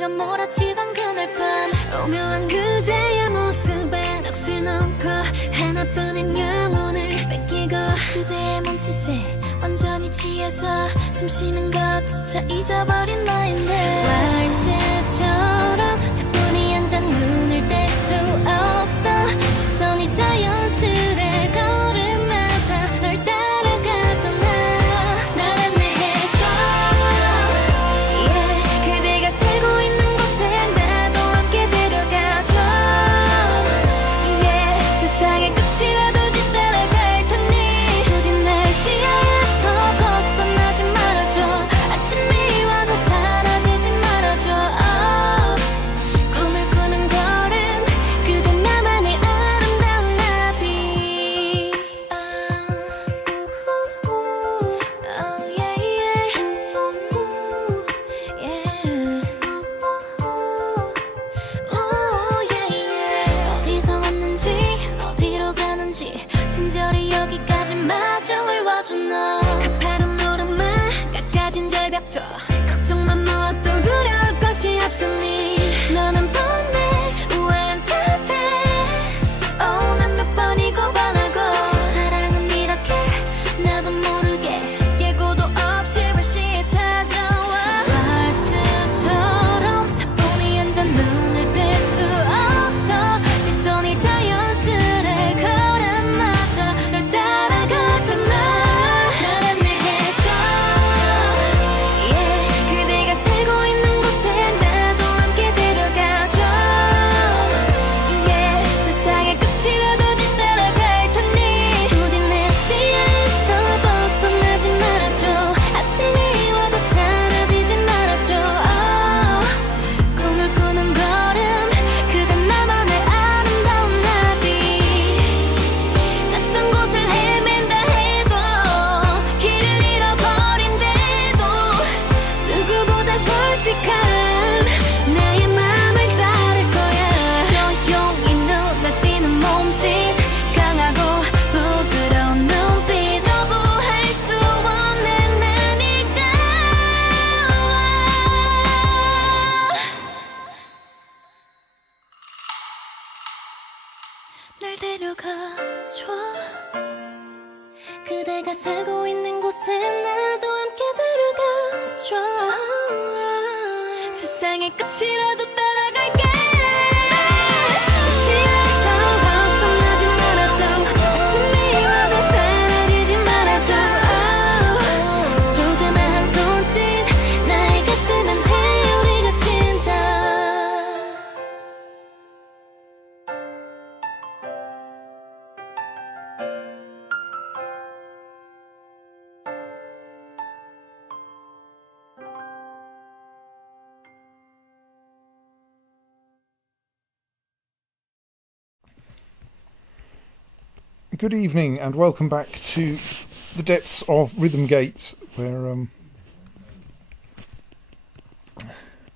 비가 몰아치던 그날 밤 오묘한 그대의 모습에 넋을 놓고 하나뿐인 영혼을 뺏기고 그대의 몸짓에 완전히 취해서 숨쉬는 것조차 잊어버린 너인데 월트처럼 사뿐히 앉아 눈을 뗄 수 없어 시선이 자연스레 걸음마다 널 따라가잖아 날 안내해줘 yeah. 그대가 살고 있는 곳에 나도 함께 데려가줘 yeah. 세상의 끝이라도 뒤따라갈 테니 부디 날 시야에서 벗어나지 말아줘 아침이 와도 사라지지 말아줘 꿈을 꾸는 걸음 그대 나만의 아름다운 나비 oh yeah yeah yeah 어디서 왔는지 어디로 가는지 친절히 여기까지 마중을 와준 너 가파른 노름만 깎아진 절벽도 걱정만 무엇도 두려울 것이 없으니 너는 뻔해 우아한 탓에 난 몇 번이고 반하고 사랑은 이렇게 나도 모르게 예고도 없이 불시에 찾아와 월트처럼 사뿐히 앉아 눈을 뗄 수 없어 시선이 자연스레 걸음마다 널 따라가잖아 날 안내해줘 yeah. 그대가 살고 있는 곳에 나도 함께 데려가줘 yeah. 세상의 끝이라도 뒤따라갈 테니 부디 내 시야에서 벗어나지 말아줘 아침이 와도 사라지지 말아줘 꿈을 꾸는 걸음 그대 나만의 아름다운 나비 낯선 곳을 헤맨다 해도 길을 잃어버린데도 누구보다 솔직한 나의 맘을 따를 거야 조용히 눈에 띄는 몸짓 강하고 부드러운 눈빛 거부할 수 없는 나니까 날 데려가줘 그대가 살고 있는 곳에 나도 함께 데려가줘 세상의 끝이라도 따라갈게 시야에서 벗어나지 말아줘 아침이 와도 사라지지 말아줘 조그마한 손짓 나의 가슴엔 회오리가 친다 Good evening and welcome back to the depths of Rhythmgates, where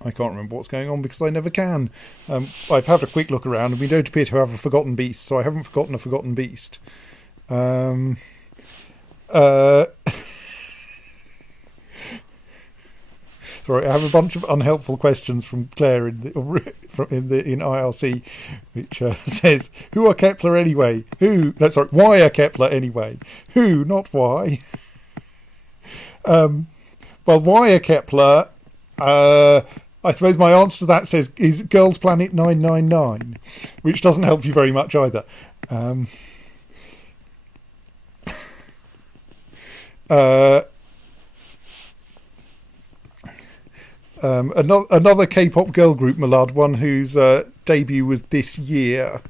I can't remember what's going on because I never can. I've had a quick look around and we don't appear to have a forgotten beast, so I haven't forgotten a forgotten beast. Sorry, I have a bunch of unhelpful questions from Claire in IRC, which says, "Who are Kepler anyway? Who? No, sorry, why are Kepler anyway? Who, not why." Well, why are Kepler? I suppose my answer to that is Girls Planet 999, which doesn't help you very much either. Another K-pop girl group, Malad, one whose debut was this year,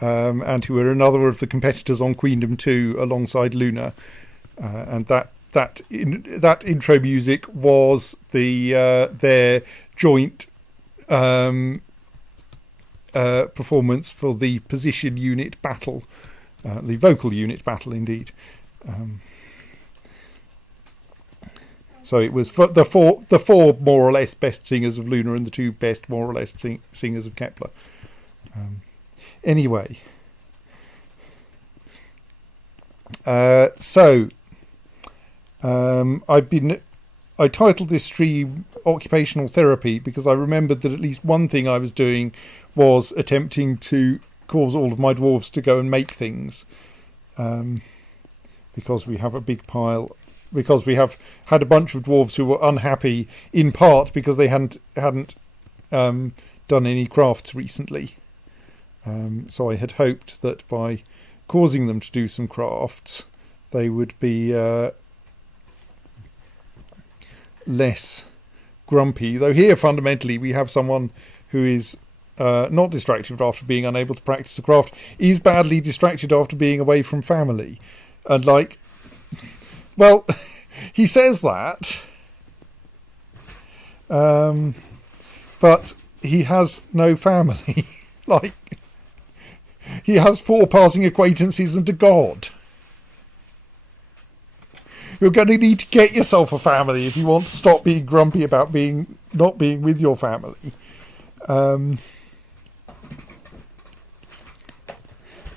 and who are another of the competitors on Queendom 2 alongside Luna, and that intro music was their joint performance for the position unit battle, the vocal unit battle, indeed. So it was for the four more or less best singers of Luna and the two best more or less singers of Kepler. Anyway, I've been I titled this stream Occupational Therapy because I remembered that at least one thing I was doing was attempting to cause all of my dwarves to go and make things. Because we have a big pile, because we have had a bunch of dwarves who were unhappy, in part because they hadn't done any crafts recently. So I had hoped that by causing them to do some crafts, they would be less grumpy. Though here, fundamentally, we have someone who is not distracted after being unable to practice the craft, is badly distracted after being away from family. And well, he says that, but he has no family. He has 4 passing acquaintances and a god. You're going to need to get yourself a family if you want to stop being grumpy about not being with your family. Because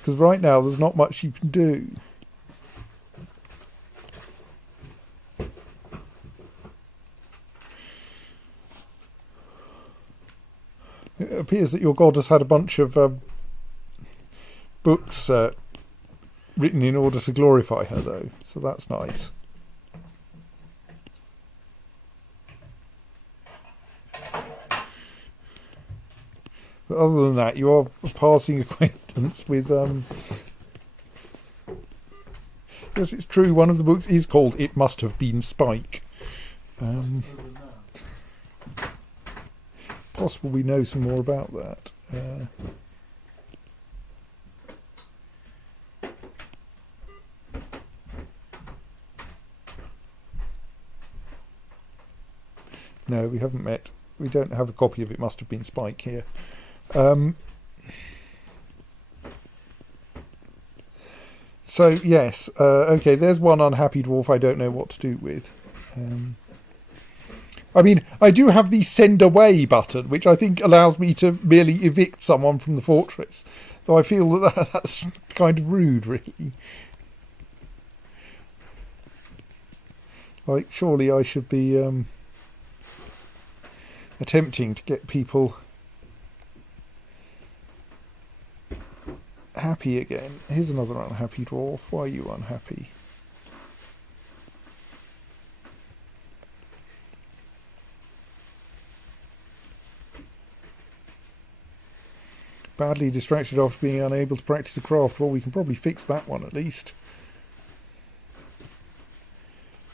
right now there's not much you can do. It appears that your god has had a bunch of books written in order to glorify her, though, so that's nice. But other than that, you are a passing acquaintance with... Yes, it's true, one of the books is called It Must Have Been Spike. Possible we know some more about that. No, we haven't met. We don't have a copy of It Must Have Been Spike here. So, yes. Okay, there's one unhappy dwarf I don't know what to do with. I mean, I do have the send away button, which I think allows me to merely evict someone from the fortress. Though I feel that that's kind of rude, really. Surely I should be attempting to get people happy again. Here's another unhappy dwarf. Why are you unhappy? Badly distracted after being unable to practice the craft. Well, we can probably fix that one at least.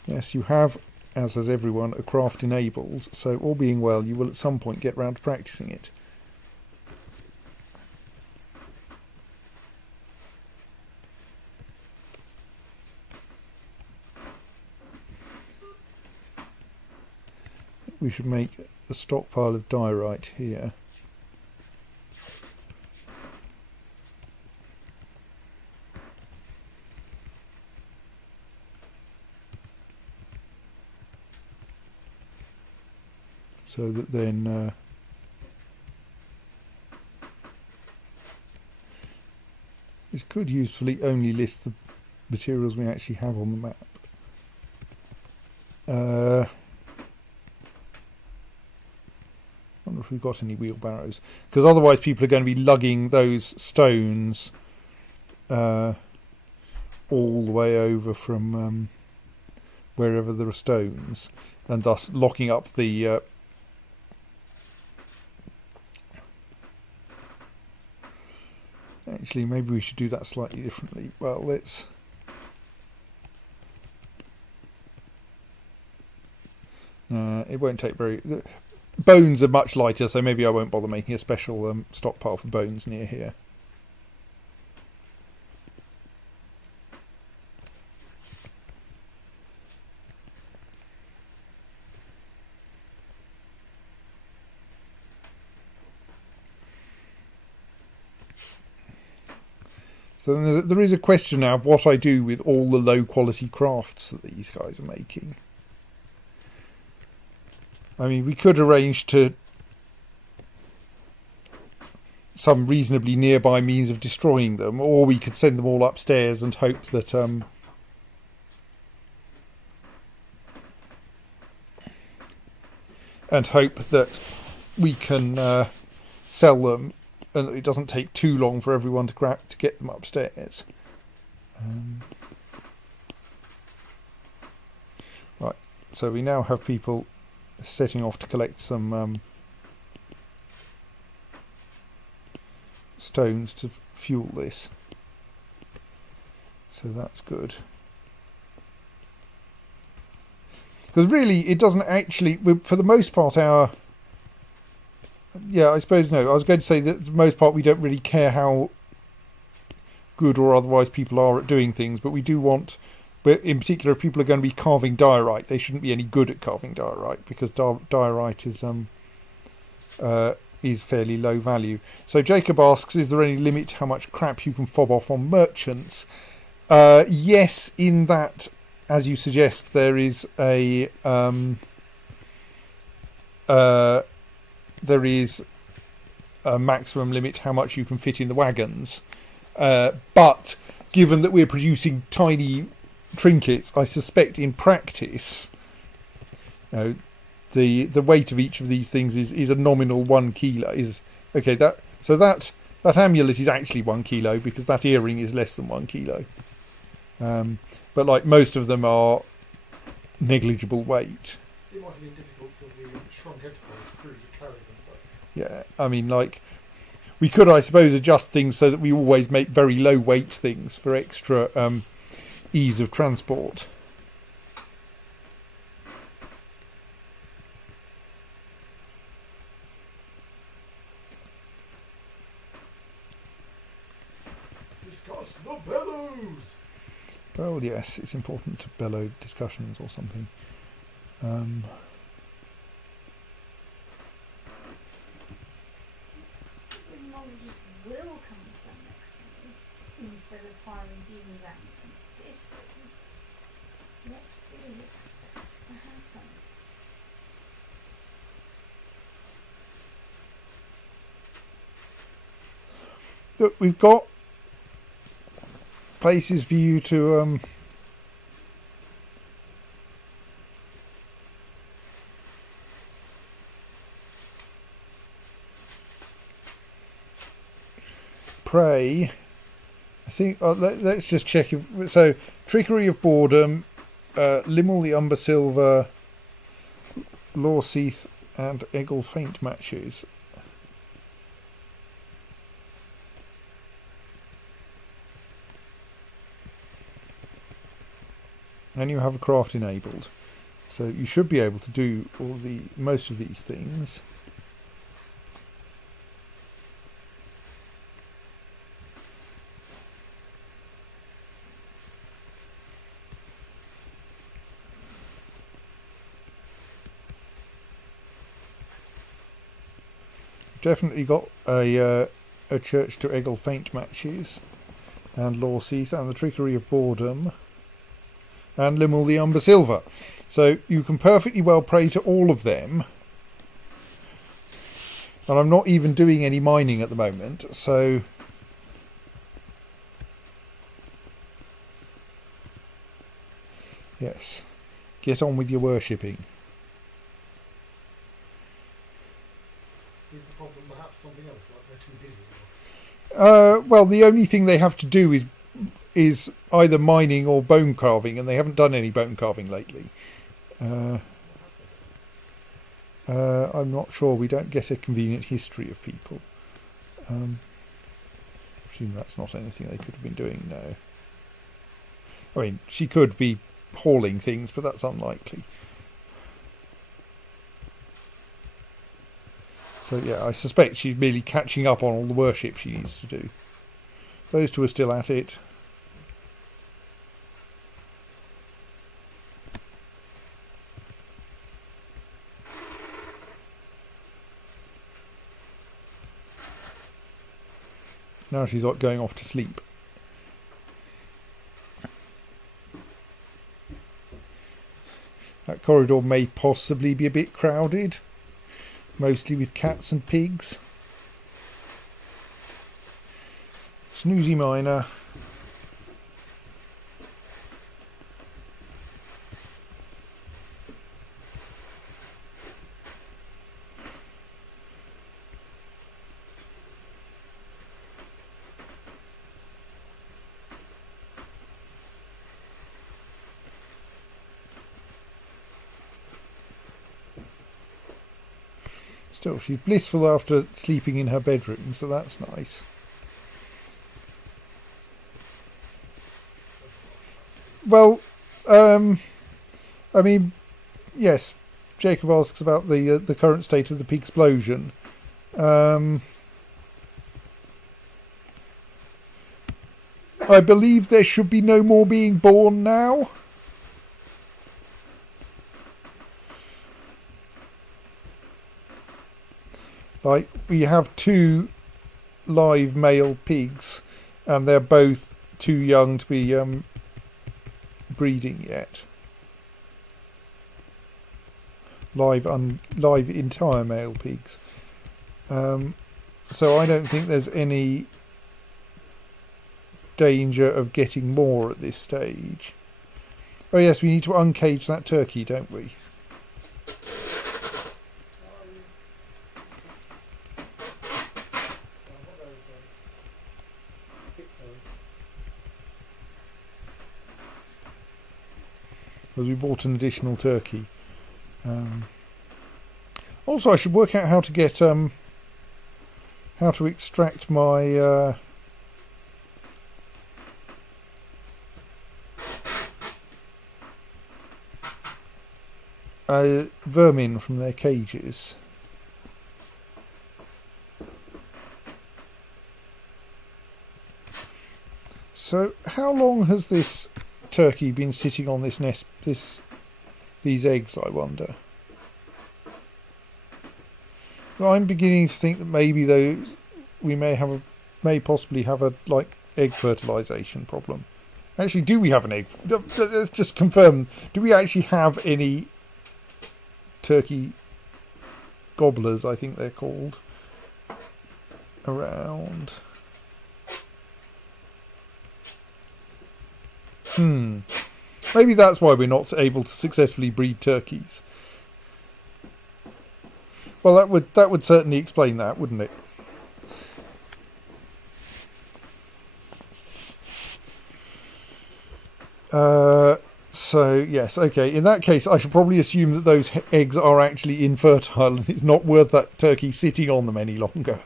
Yes, you have, as has everyone, a craft enabled, so all being well, you will at some point get round to practicing it. We should make a stockpile of diorite here. So that then this could usefully only list the materials we actually have on the map. I wonder if we've got any wheelbarrows, because otherwise people are going to be lugging those stones all the way over from wherever there are stones, and thus locking up the actually, maybe we should do that slightly differently. Well, let's... it won't take very... Bones are much lighter, so maybe I won't bother making a special stockpile for bones near here. So there is a question now of what I do with all the low-quality crafts that these guys are making. I mean, we could arrange to some reasonably nearby means of destroying them, or we could send them all upstairs and hope that and hope that we can sell them, and that it doesn't take too long for everyone to get them upstairs. Right, so we now have people setting off to collect some stones to fuel this. So that's good. Because really, it doesn't actually, for the most part, I suppose no. I was going to say that for the most part, we don't really care how good or otherwise people are at doing things, but we do want, but in particular, if people are going to be carving diorite, they shouldn't be any good at carving diorite, because diorite is fairly low value. So Jacob asks, is there any limit to how much crap you can fob off on merchants? Yes, in that, as you suggest, there is a maximum limit to how much you can fit in the wagons. But given that we're producing tiny trinkets, I suspect in practice, the weight of each of these things is a nominal 1 kilo. That amulet is actually 1 kilo, because that earring is less than 1 kilo. But like most of them are negligible weight. It might be difficult for the shrunk enterprise crew to carry them. But yeah, I mean, like, we could, I suppose, adjust things so that we always make very low weight things for extra ease of transport. discuss the bellows. Well, yes, it's important to bellow discussions or something. Technologies will come and stand next to me instead of firing demons at me from a distance. What do you expect to happen? Look, we've got places for you to pray. I think let's just check if so. Trickery of Boredom, Limmel the Umber Silver, Lawseath and Eggle Faint matches. And you have a craft enabled, so you should be able to do most of these things. Definitely got a Church to Eggle Faint matches, and Lawseath and the Trickery of Boredom, and Limmel the Umber Silver. So you can perfectly well pray to all of them. And I'm not even doing any mining at the moment, so yes, get on with your worshipping. Is the problem perhaps something else, like they're too busy? Well, the only thing they have to do is either mining or bone carving, and they haven't done any bone carving lately. I'm not sure. We don't get a convenient history of people. I presume that's not anything they could have been doing, no. I mean, she could be hauling things, but that's unlikely. So yeah, I suspect she's merely catching up on all the worship she needs to do. Those two are still at it. Now she's going off to sleep. That corridor may possibly be a bit crowded, mostly with cats and pigs. Snoozy Miner. Still, she's blissful after sleeping in her bedroom, so that's nice. Well, I mean, yes, Jacob asks about the current state of the pig explosion. I believe there should be no more being born now. Like, we have 2 live male pigs, and they're both too young to be breeding yet. Live entire male pigs. So I don't think there's any danger of getting more at this stage. Oh yes, we need to uncage that turkey, don't we? Because we bought an additional turkey. Also, I should work out how to get how to extract my vermin from their cages. So, how long has this turkey been sitting on this nest? These eggs, I wonder. Well, I'm beginning to think that maybe we may possibly have a egg fertilization problem. Actually, do we have an egg? Let's just confirm. Do we actually have any turkey gobblers, I think they're called, around? Maybe that's why we're not able to successfully breed turkeys. Well, that would certainly explain that, wouldn't it? So yes, okay. In that case, I should probably assume that those eggs are actually infertile, and it's not worth that turkey sitting on them any longer.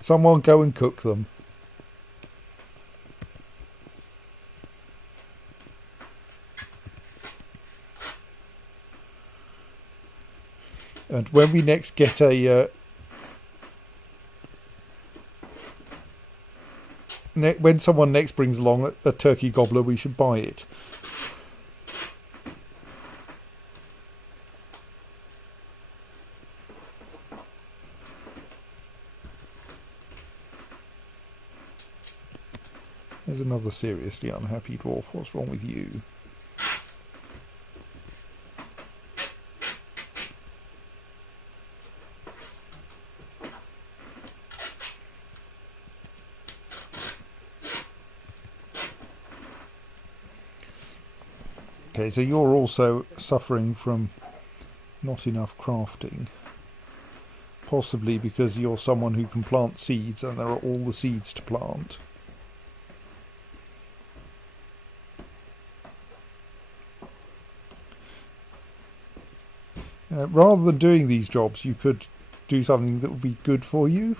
Someone go and cook them. And when we next get when someone next brings along a turkey gobbler, we should buy it. There's another seriously unhappy dwarf. What's wrong with you? Okay, so you're also suffering from not enough crafting. Possibly because you're someone who can plant seeds and there are all the seeds to plant. Rather than doing these jobs, you could do something that would be good for you.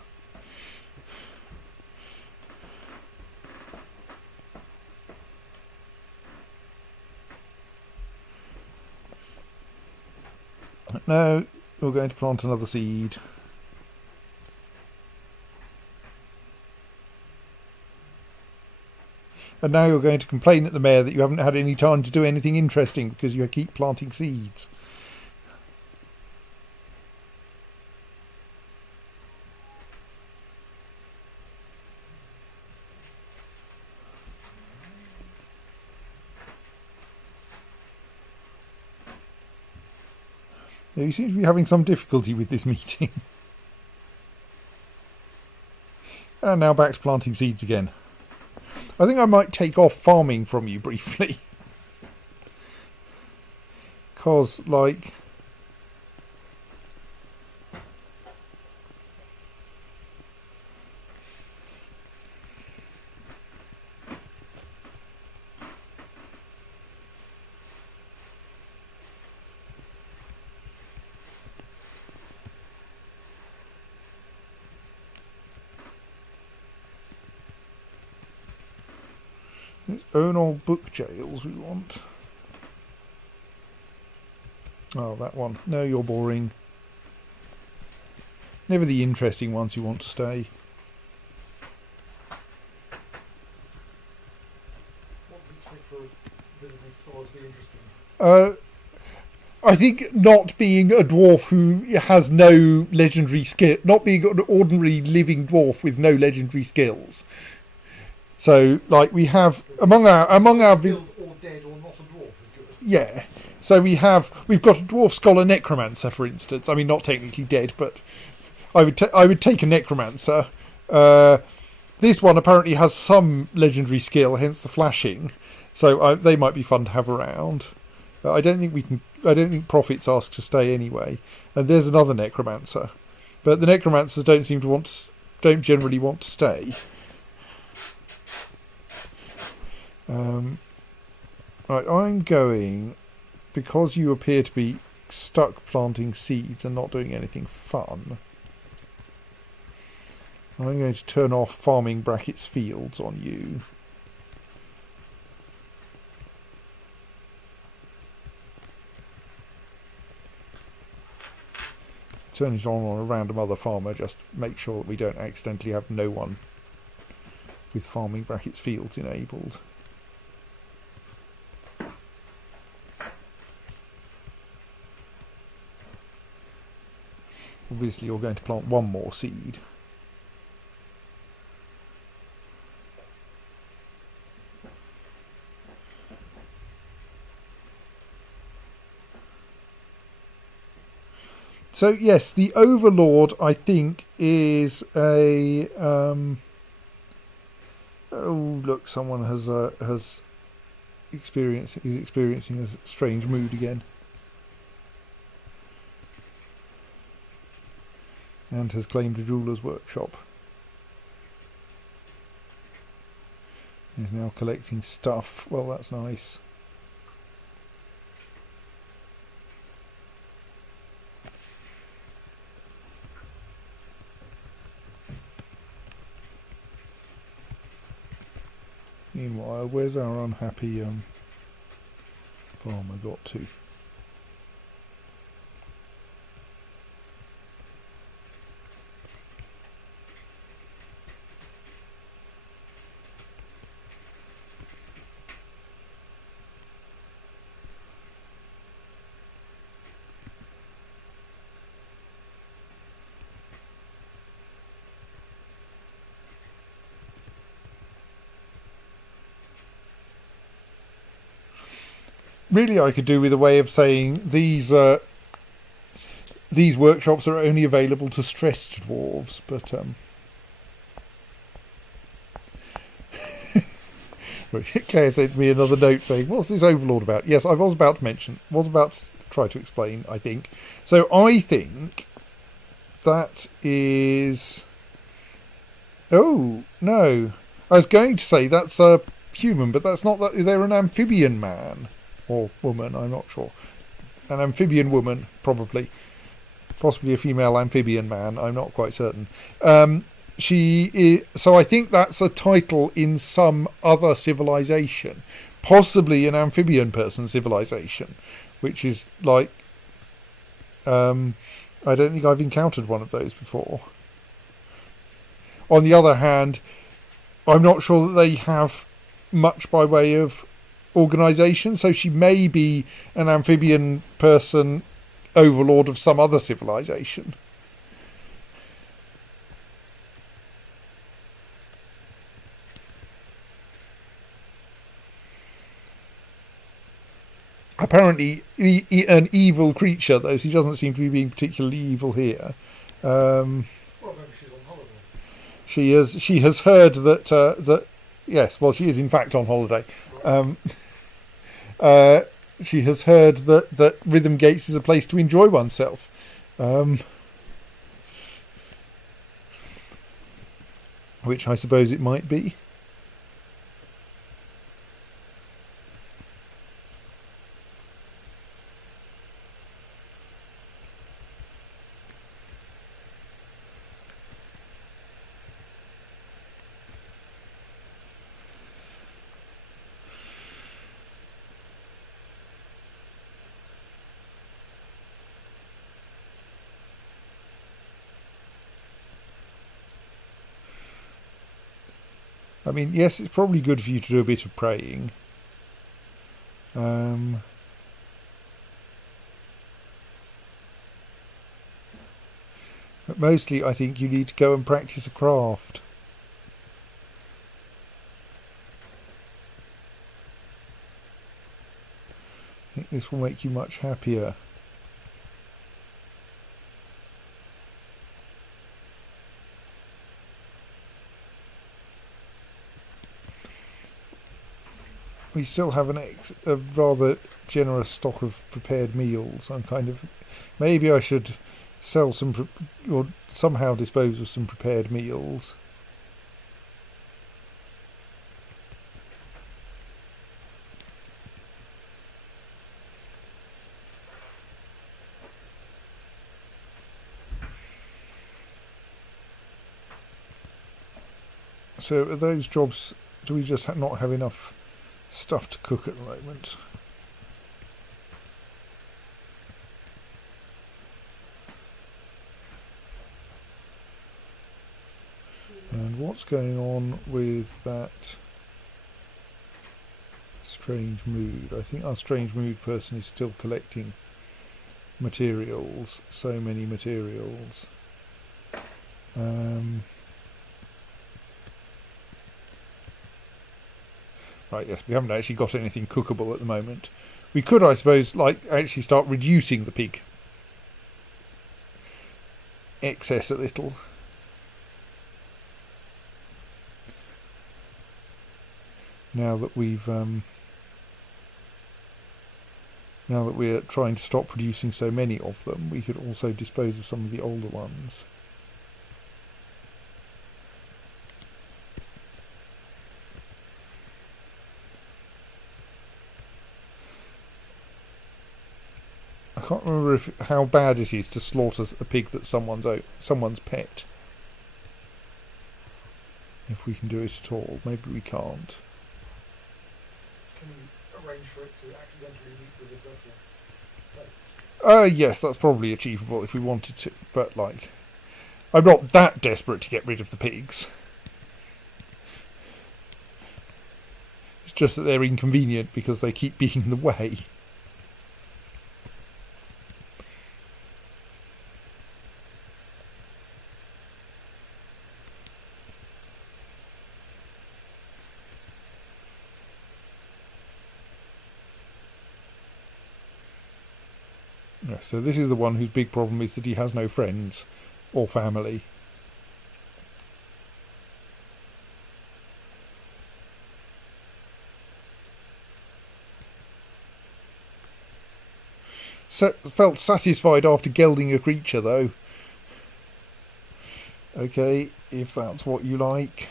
No, we're going to plant another seed. And now you're going to complain at the mayor that you haven't had any time to do anything interesting because you keep planting seeds. You seem to be having some difficulty with this meeting. And now back to planting seeds again. I think I might take off farming from you briefly. Because, like... It's own old book jails we want. Oh, that one. No, you're boring. Never the interesting ones who want to stay. What does it take for a visiting scholar to be interesting? I think not being a dwarf who has no legendary skill, not being an ordinary living dwarf with no legendary skills. So, like we have among our Skilled or dead or not a dwarf is good. yeah. So we've got a dwarf scholar necromancer, for instance. I mean, not technically dead, but I would take a necromancer. This one apparently has some legendary skill, hence the flashing. So they might be fun to have around. I don't think prophets ask to stay anyway. And there's another necromancer, but the necromancers don't generally want to stay. Right, I'm going, because you appear to be stuck planting seeds and not doing anything fun. I'm going to turn off farming brackets fields on you. Turn it on a random other farmer, just make sure that we don't accidentally have no one with farming brackets fields enabled. Obviously you're going to plant one more seed. So yes, the Overlord, I think, is a. Oh look, someone is experiencing a strange mood again, and has claimed a jeweler's workshop. He's now collecting stuff. Well, that's nice. Meanwhile, where's our unhappy farmer got to? Really, I could do with a way of saying these workshops are only available to stressed dwarves, but Claire sent me another note saying, "What's this Overlord about?" Yes, I was about to try to explain. I think so. I think that is. Oh no, I was going to say that's a human, but that's not that. They're an amphibian man. Or woman, I'm not sure. An amphibian woman, probably. Possibly a female amphibian man, I'm not quite certain. She is, so I think that's a title in some other civilization. Possibly an amphibian person civilization. Which is like... I don't think I've encountered one of those before. On the other hand, I'm not sure that they have much by way of organisation, so she may be an amphibian person overlord of some other civilization. Apparently an evil creature, though she doesn't seem to be being particularly evil here. Well, maybe she's on holiday. She has heard that yes, well, she is in fact on holiday. She has heard that Rhythmgates is a place to enjoy oneself. Which I suppose it might be. I mean, yes, it's probably good for you to do a bit of praying. But mostly, I think you need to go and practice a craft. I think this will make you much happier. We still have a rather generous stock of prepared meals. I'm kind of... Maybe I should sell some... or somehow dispose of some prepared meals. So are those jobs... Do we just not have enough stuff to cook at the moment? And what's going on with that strange mood? I think our strange mood person is still collecting materials. So many materials. Right, yes, we haven't actually got anything cookable at the moment. We could, I suppose, like, actually start reducing the pig excess a little. Now that we're trying to stop producing so many of them, we could also dispose of some of the older ones. I can't remember how bad it is to slaughter a pig that's someone's pet. If we can do it at all, maybe we can't. Can you arrange for it to accidentally meet with a dreadful fate? Yes, that's probably achievable if we wanted to, but like, I'm not that desperate to get rid of the pigs. It's just that they're inconvenient because they keep being in the way. So this is the one whose big problem is that he has no friends or family. Felt satisfied after gelding a creature, though. Okay, if that's what you like.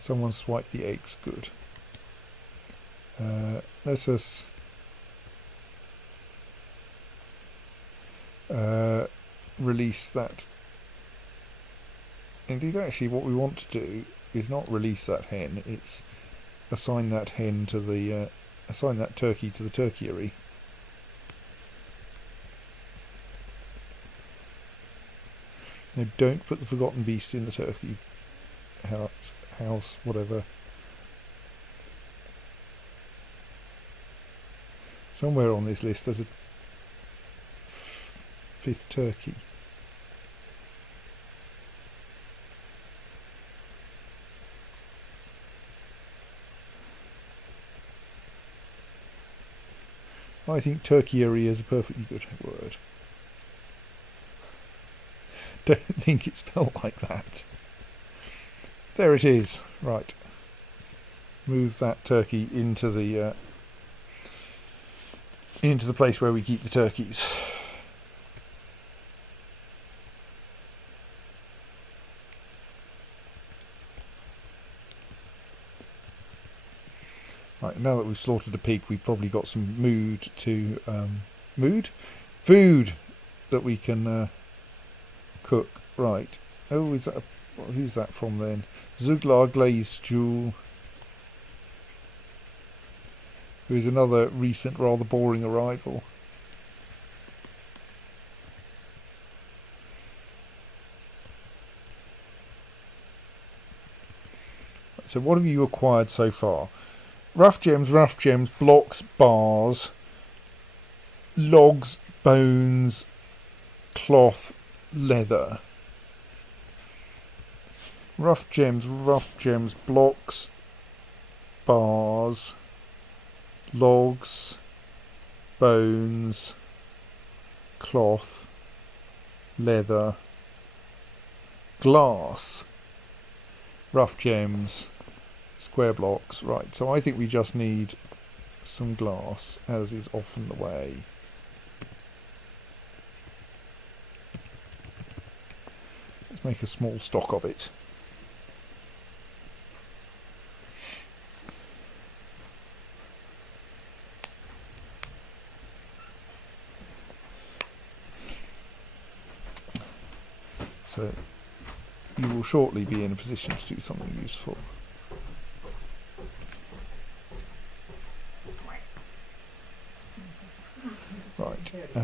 Someone swiped the eggs. Good. Let us release that. Indeed, actually, what we want to do is not release that hen. It's assign that hen to the assign that turkey to the turkeyary. Now, don't put the forgotten beast in the turkey house, whatever. Somewhere on this list there's a fifth turkey. I think turkeyary is a perfectly good word. Don't think it's spelled like that. There it is. Right. Move that turkey into the place where we keep the turkeys. Right, now that we've slaughtered a pig, we've probably got some food that we can cook. Right. Oh, is that who's that from then? Zuglar Glazed Jewel, who is another recent, rather boring arrival. so what have you acquired so far? Rough gems, blocks, bars, logs, bones, cloth, leather. Rough gems, blocks, bars, logs, bones, cloth, leather, glass, rough gems, square blocks. Right, so I think we just need some glass, as is often the way. Let's make a small stock of it. So you will shortly be in a position to do something useful. Right. But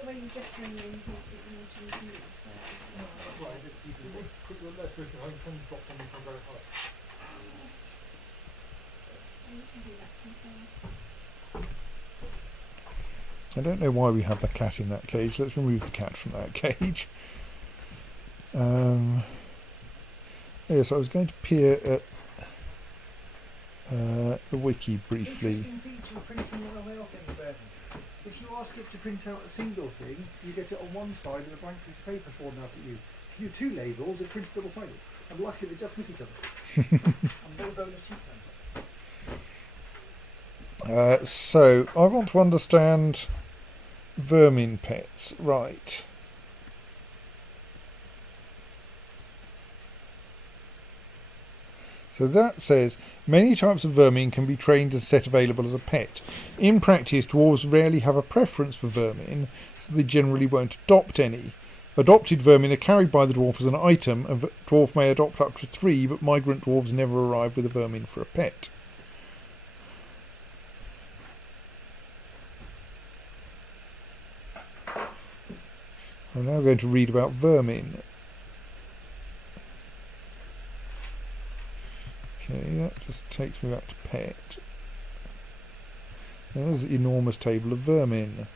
the way you just bring in things that you need to review, so That's right. You can put your less moving home from drop on me from very high. you can do that concern. I don't know why we have the cat in that cage. Let's remove the cat from that cage. Yes, I was going to peer at the wiki briefly. Interesting feature of printing the rail things, Ben. If you ask it to print out a single thing, you get it on one side with a blank piece of paper falling out at you. If you do two labels, it prints double-sided. And luckily they just miss each other. And no bonus sheet then. So, I want to understand vermin pets. Right. So that says, many types of vermin can be trained and set available as a pet. In practice, dwarves rarely have a preference for vermin, so they generally won't adopt any. Adopted vermin are carried by the dwarf as an item, and the dwarf may adopt up to 3, but migrant dwarves never arrive with a vermin for a pet. I'm now going to read about vermin. Okay, that just takes me back to pet. There's an enormous table of vermin.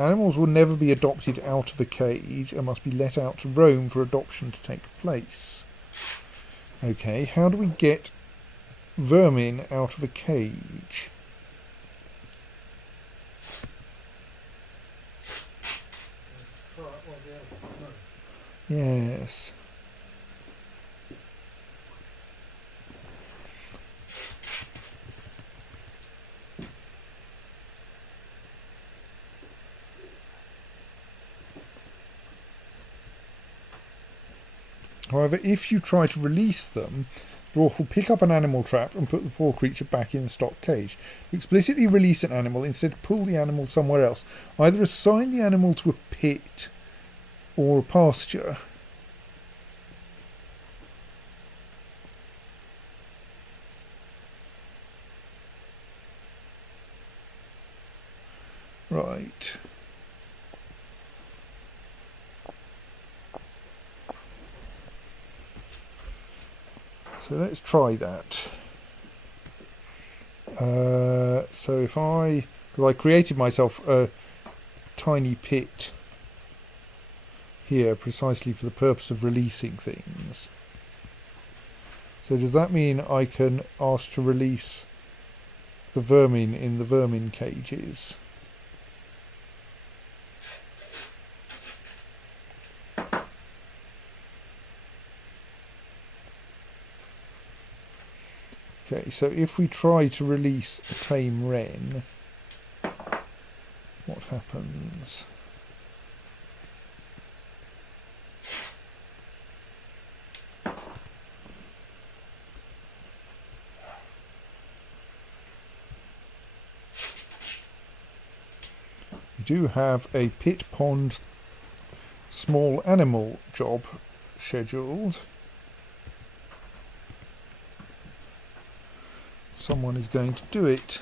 Animals will never be adopted out of a cage and must be let out to roam for adoption to take place. Okay, how do we get vermin out of a cage? Yes. However, if you try to release them, the dwarf will pick up an animal trap and put the poor creature back in the stock cage. To explicitly release an animal, instead pull the animal somewhere else. Either assign the animal to a pit or a pasture. Right. So let's try that. So if because I created myself a tiny pit here precisely for the purpose of releasing things. So does that mean I can ask to release the vermin in the vermin cages? Okay, so if we try to release a tame wren, what happens? do have a pit pond small animal job scheduled. Someone is going to do it.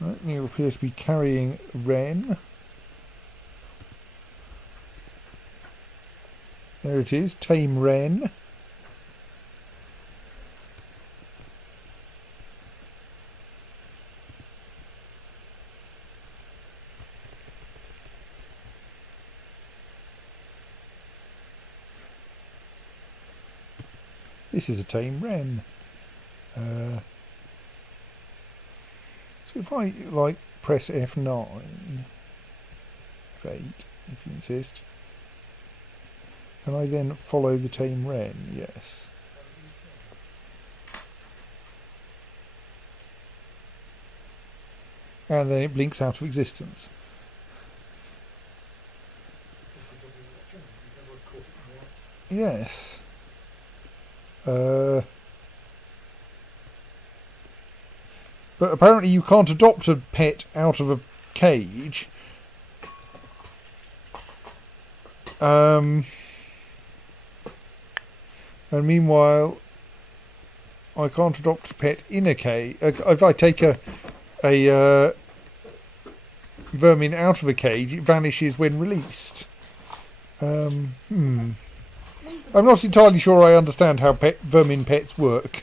Right, you appear to be carrying Wren. There it is, tame Wren. This is a tame Wren. So if I press F9, F8 if you insist, can I then follow the tame Wren? Yes. And then it blinks out of existence. Yes. But apparently you can't adopt a pet out of a cage. And meanwhile, I can't adopt a pet in a cage. If I take a vermin out of a cage, it vanishes when released. I'm not entirely sure I understand how vermin pets work.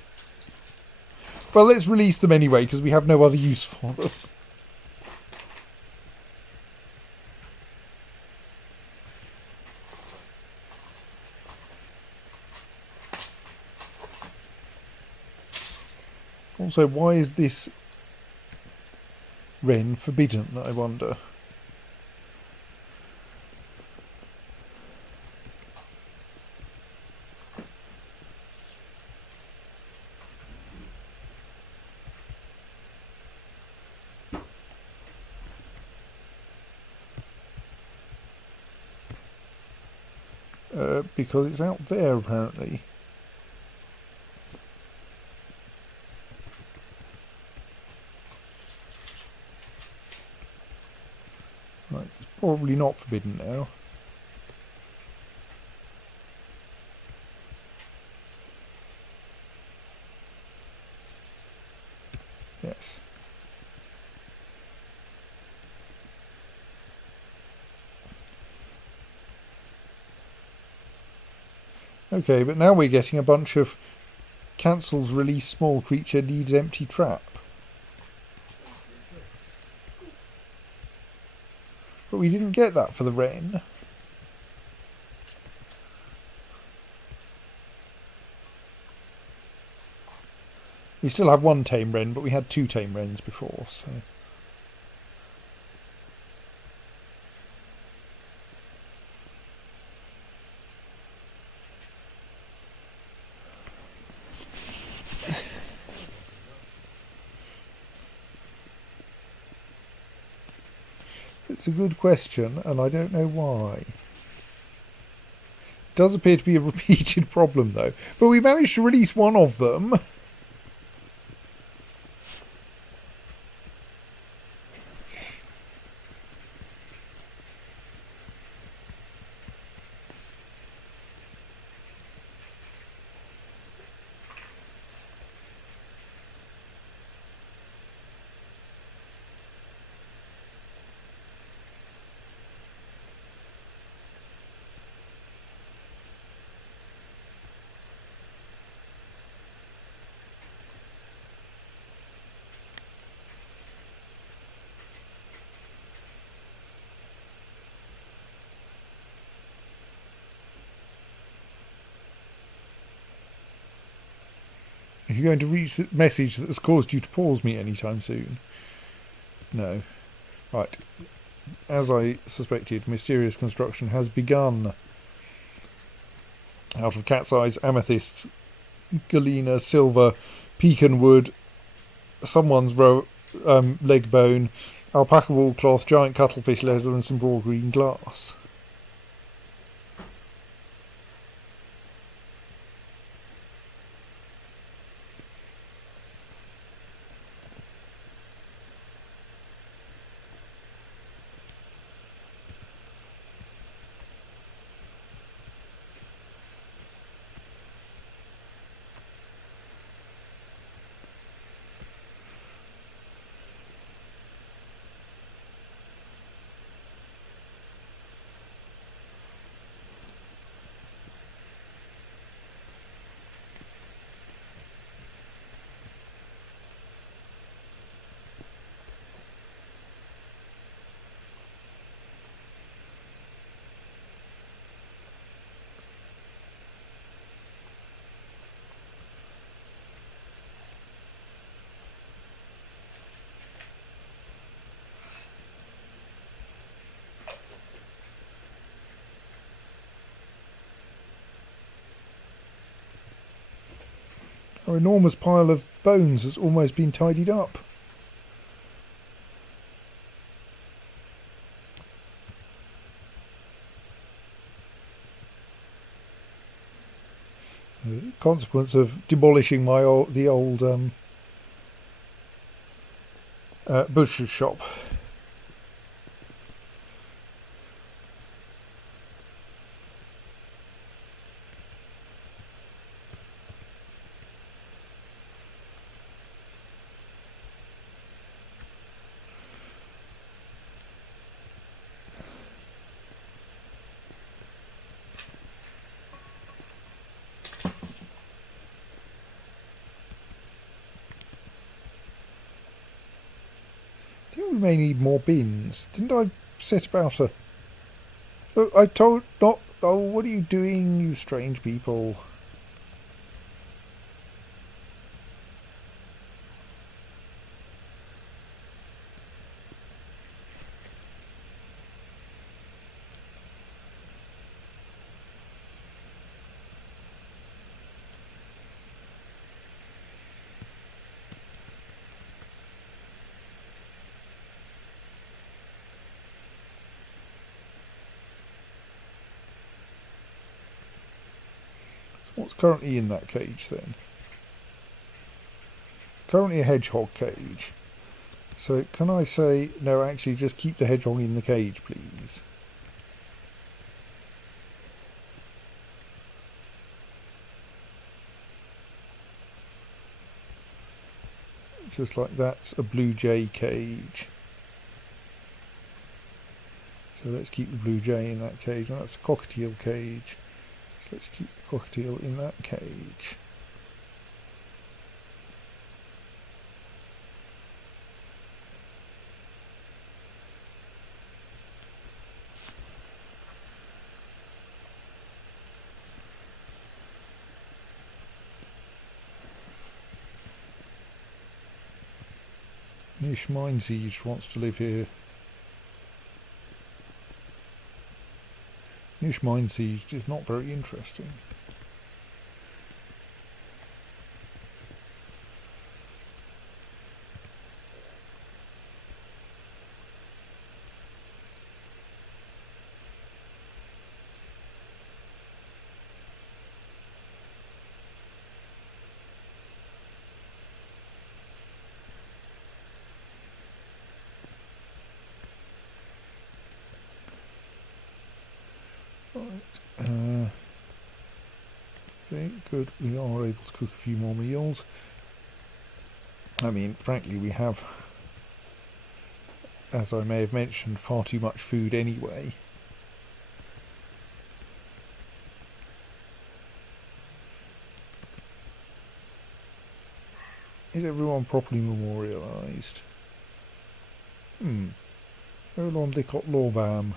Well, let's release them anyway, because we have no other use for them. Also, why is this Wren forbidden, I wonder? Because it's out there, apparently. Right, it's probably not forbidden now. Yes. Okay, but now we're getting a bunch of cancels release small creature needs empty trap. But we didn't get that for the Wren. We still have one tame Wren, but we had two tame Wrens before, so... It's a good question, and I don't know why. It does appear to be a repeated problem, though. But we managed to release one of them. Are you going to reach the message that has caused you to pause me anytime soon? No. Right. As I suspected, mysterious construction has begun. Out of cat's eyes, amethysts, galena, silver, pecan wood, someone's leg bone, alpaca wool cloth, giant cuttlefish leather, and some broad green glass. Our enormous pile of bones has almost been tidied up. The consequence of demolishing the old butcher's shop. I think we may need more bins. Didn't I set about a... Look, I told not... Oh, what are you doing, you strange people? What's currently in that cage then? Currently a hedgehog cage. So can I say, no, actually just keep the hedgehog in the cage, please? Just like that's a blue jay cage. So let's keep the blue jay in that cage. And that's a cockatiel cage. So let's keep the cockatiel in that cage. Nish Mindsiege wants to live here. Nish Mindsiege is not very interesting. Okay, good. We are able to cook a few more meals. I mean, frankly, we have, as I may have mentioned, far too much food anyway. Is everyone properly memorialised? Olon Likot Lorbam.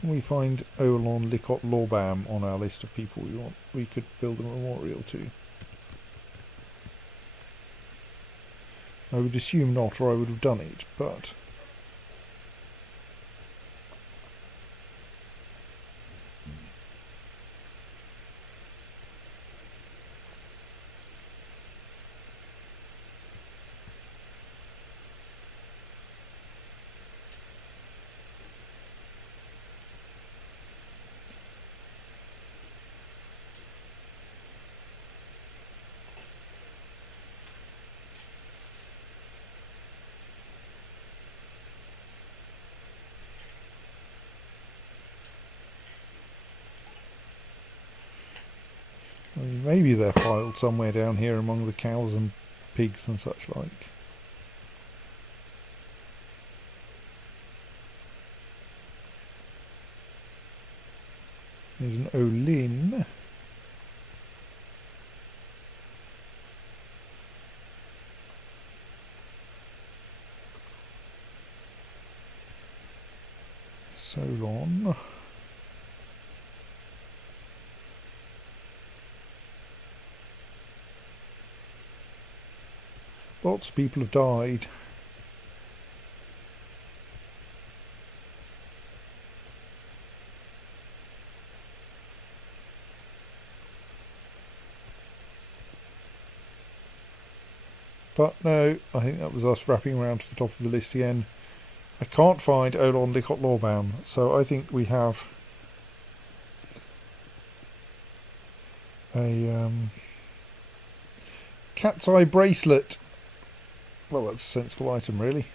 Can we find Olon Likot Lorbam on our list of people we could build a memorial to? I would assume not, or I would have done it, but... I mean, maybe they're filed somewhere down here among the cows and pigs and such like. There's an Olin. Solon. Lots of people have died. But no, I think that was us wrapping around to the top of the list again. I can't find Olon Likot Lorbaum, so I think we have a cat's eye bracelet. Well, that's a sensible item, really.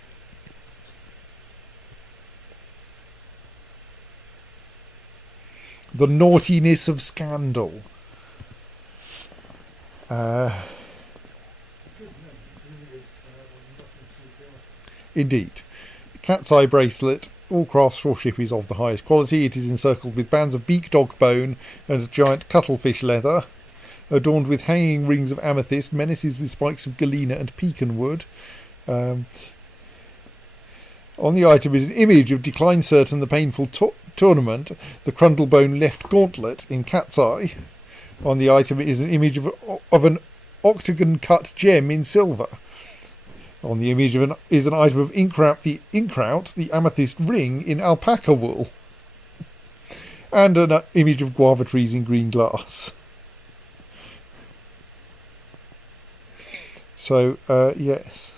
The naughtiness of scandal. Indeed. Cat's eye bracelet, all crafts for ship is of the highest quality. It is encircled with bands of beak dog bone and giant cuttlefish leather, adorned with hanging rings of amethyst, menaces with spikes of galena and pecan wood. On the item is an image of Decline Certain the Painful Tournament, the Crundlebone left gauntlet in cat's eye. On the item is an image of an octagon-cut gem in silver. On the image is an item of Inkrout, the amethyst ring in alpaca wool. And an image of guava trees in green glass. So, yes.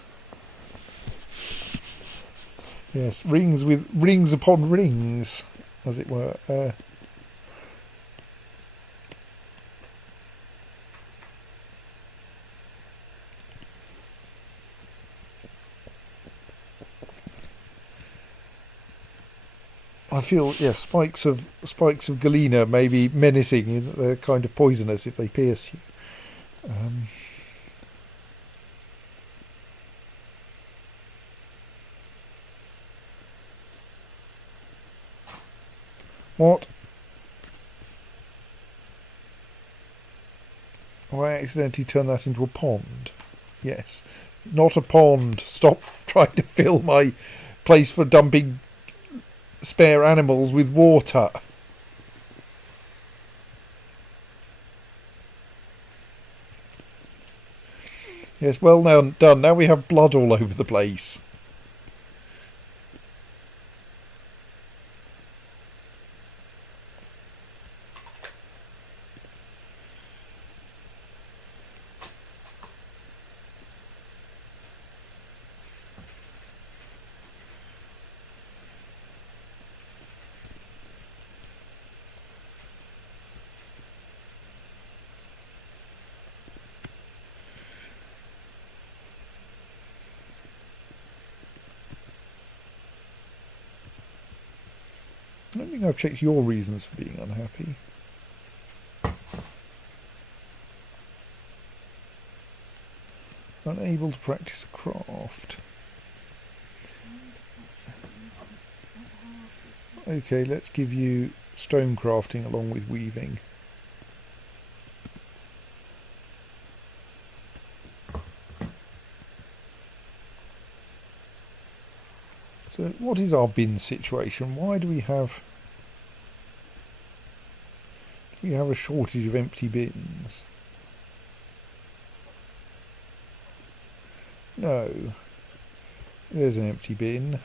Yes, rings upon rings, as it were. I feel, yes, spikes of galena may be menacing in that they're kind of poisonous if they pierce you. What? Oh, I accidentally turned that into a pond. Yes. Not a pond. Stop trying to fill my place for dumping spare animals with water. Yes, well done. Now we have blood all over the place. I don't think I've checked your reasons for being unhappy. Unable to practice a craft. Okay, let's give you stone crafting along with weaving. So what is our bin situation? Why do we have a shortage of empty bins? No. There's an empty bin.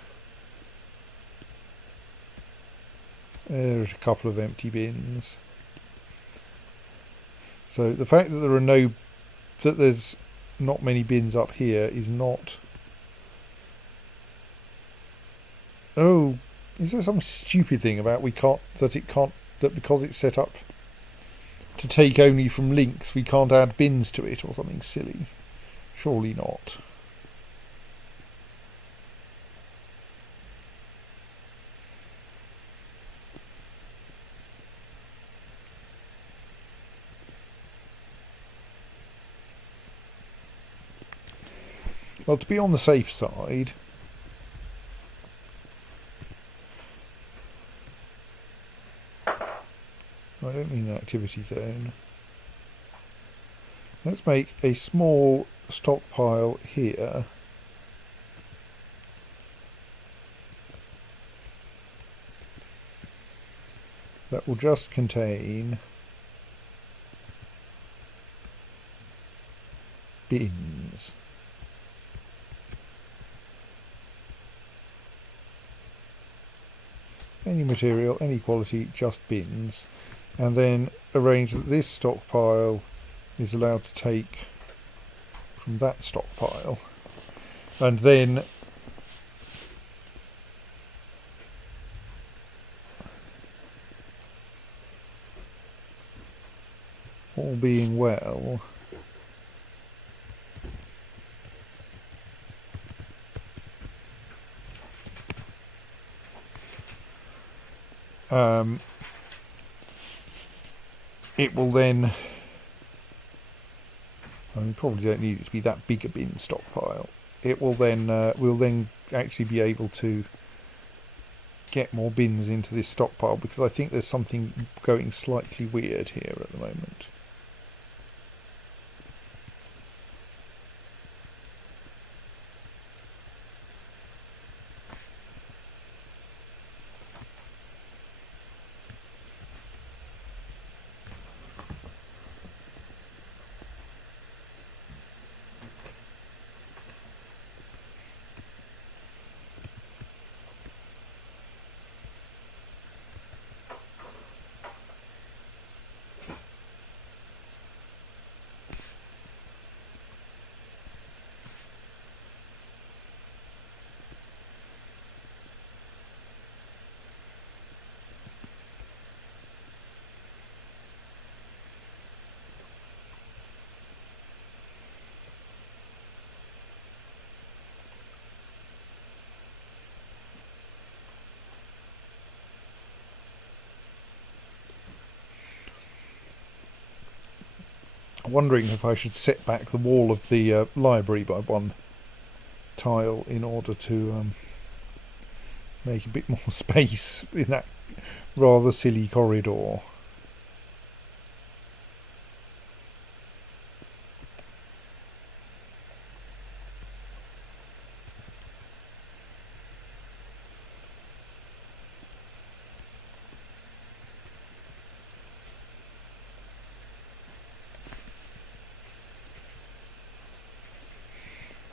There's a couple of empty bins. So the fact that there's not many bins up here is not. Oh, is there some stupid thing about that because it's set up to take only from links we can't add bins to it or something silly? Surely not. Well, to be on the safe side, I don't mean an activity zone. Let's make a small stockpile here. That will just contain bins. Any material, any quality, just bins. And then arrange that this stockpile is allowed to take from that stockpile. And then all being well, it will then, I mean, probably don't need it to be that big a bin stockpile. It will then, we'll then actually be able to get more bins into this stockpile, because I think there's something going slightly weird here at the moment. Wondering if I should set back the wall of the library by one tile in order to make a bit more space in that rather silly corridor.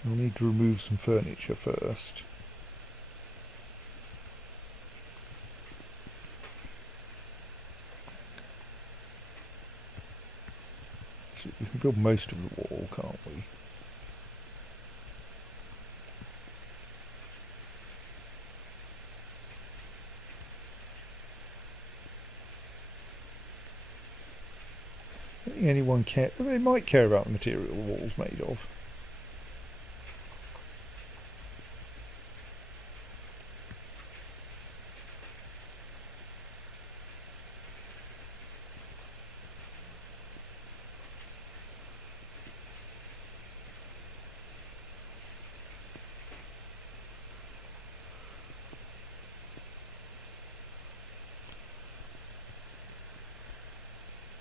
We'll need to remove some furniture first. So we can build most of the wall, can't we? I don't think anyone care. They might care about the material the wall's made of.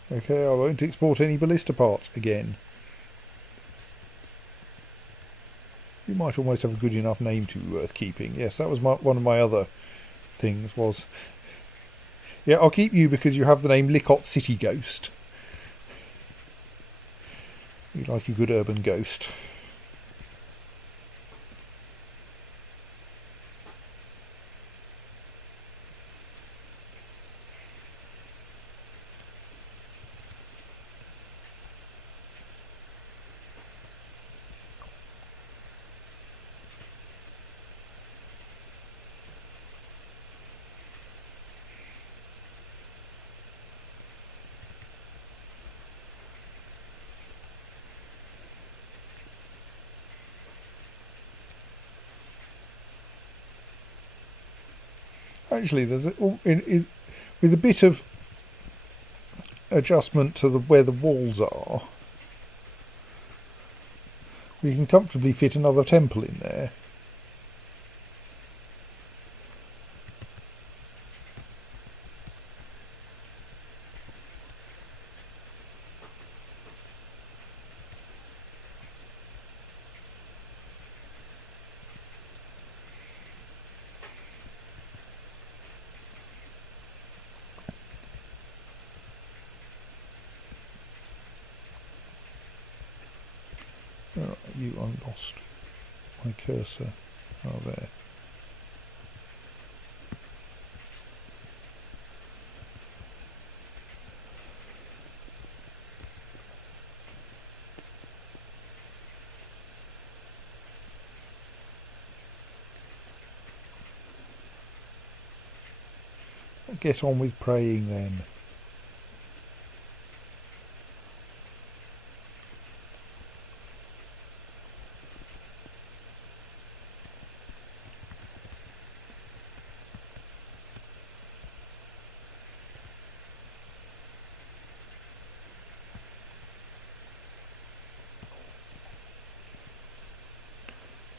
Okay, I won't export any ballista parts again. You might almost have a good enough name to be worth keeping. Yes, that was one of my other things was... Yeah, I'll keep you because you have the name Licot City Ghost. You like a good urban ghost. Actually, there's with a bit of adjustment to where the walls are, We can comfortably fit another temple in there. Oh, I lost my cursor. Oh, there. Get on with praying then.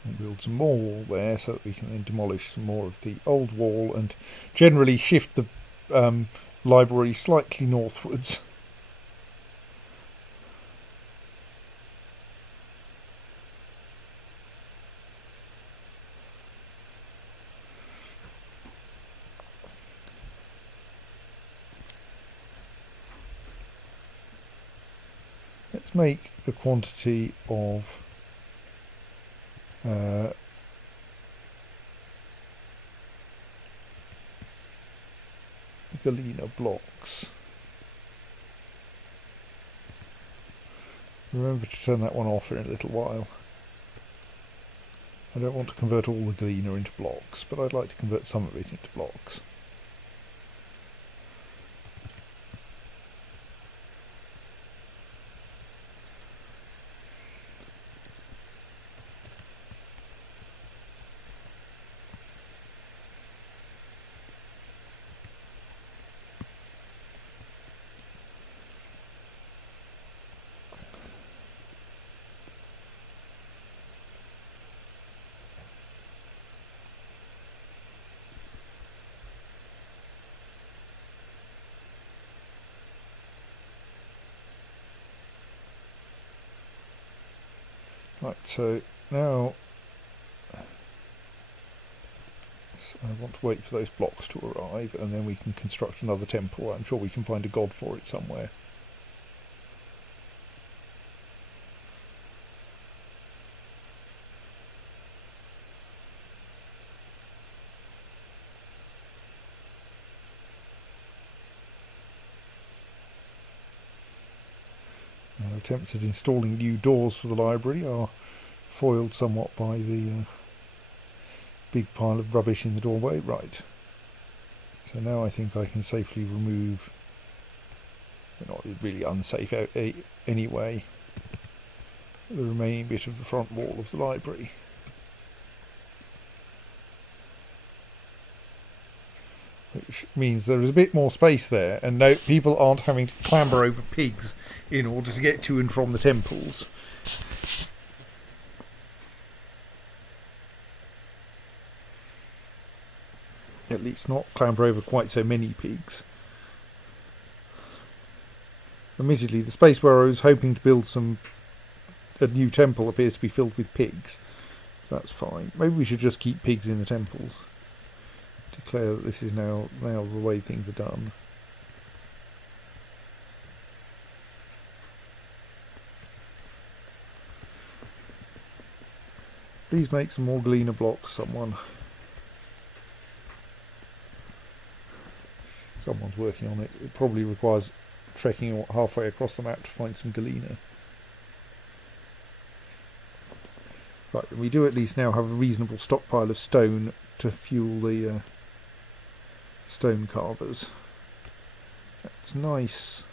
And build some more wall there so that we can then demolish some more of the old wall and generally shift the library slightly northwards. Let's make a quantity of galena blocks. Remember to turn that one off in a little while. I don't want to convert all the galena into blocks, but I'd like to convert some of it into blocks. Right, so now I want to wait for those blocks to arrive and then we can construct another temple. I'm sure we can find a god for it somewhere. Our attempts at installing new doors for the library are foiled somewhat by the big pile of rubbish in the doorway. Right. So now I think I can safely remove, not really unsafe anyway, the remaining bit of the front wall of the library. Which means there is a bit more space there, and no, people aren't having to clamber over pigs in order to get to and from the temples. At least not clamber over quite so many pigs. Admittedly, the space where I was hoping to build a new temple appears to be filled with pigs. That's fine. Maybe we should just keep pigs in the temples. Declare that this is now the way things are done. Please make some more galena blocks, someone. Someone's working on it. It probably requires trekking halfway across the map to find some galena. Right, we do at least now have a reasonable stockpile of stone to fuel the stone carvers. That's nice.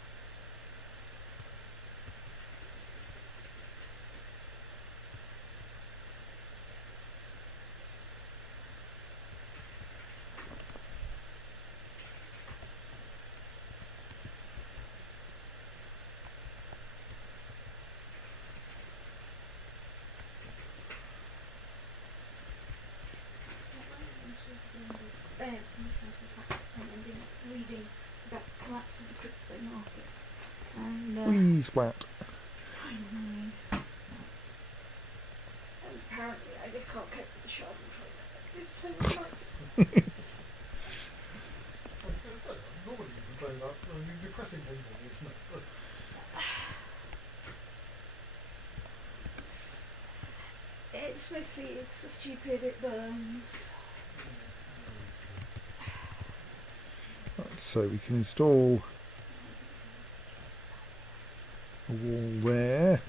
splats of the crypto market. And Wee splat. I know. And apparently I just can't cope with the shovel for this time of night. Normally you can play that. You're depressing people, isn't it? It's mostly the stupid, it burns. Right, so we can install a wall there.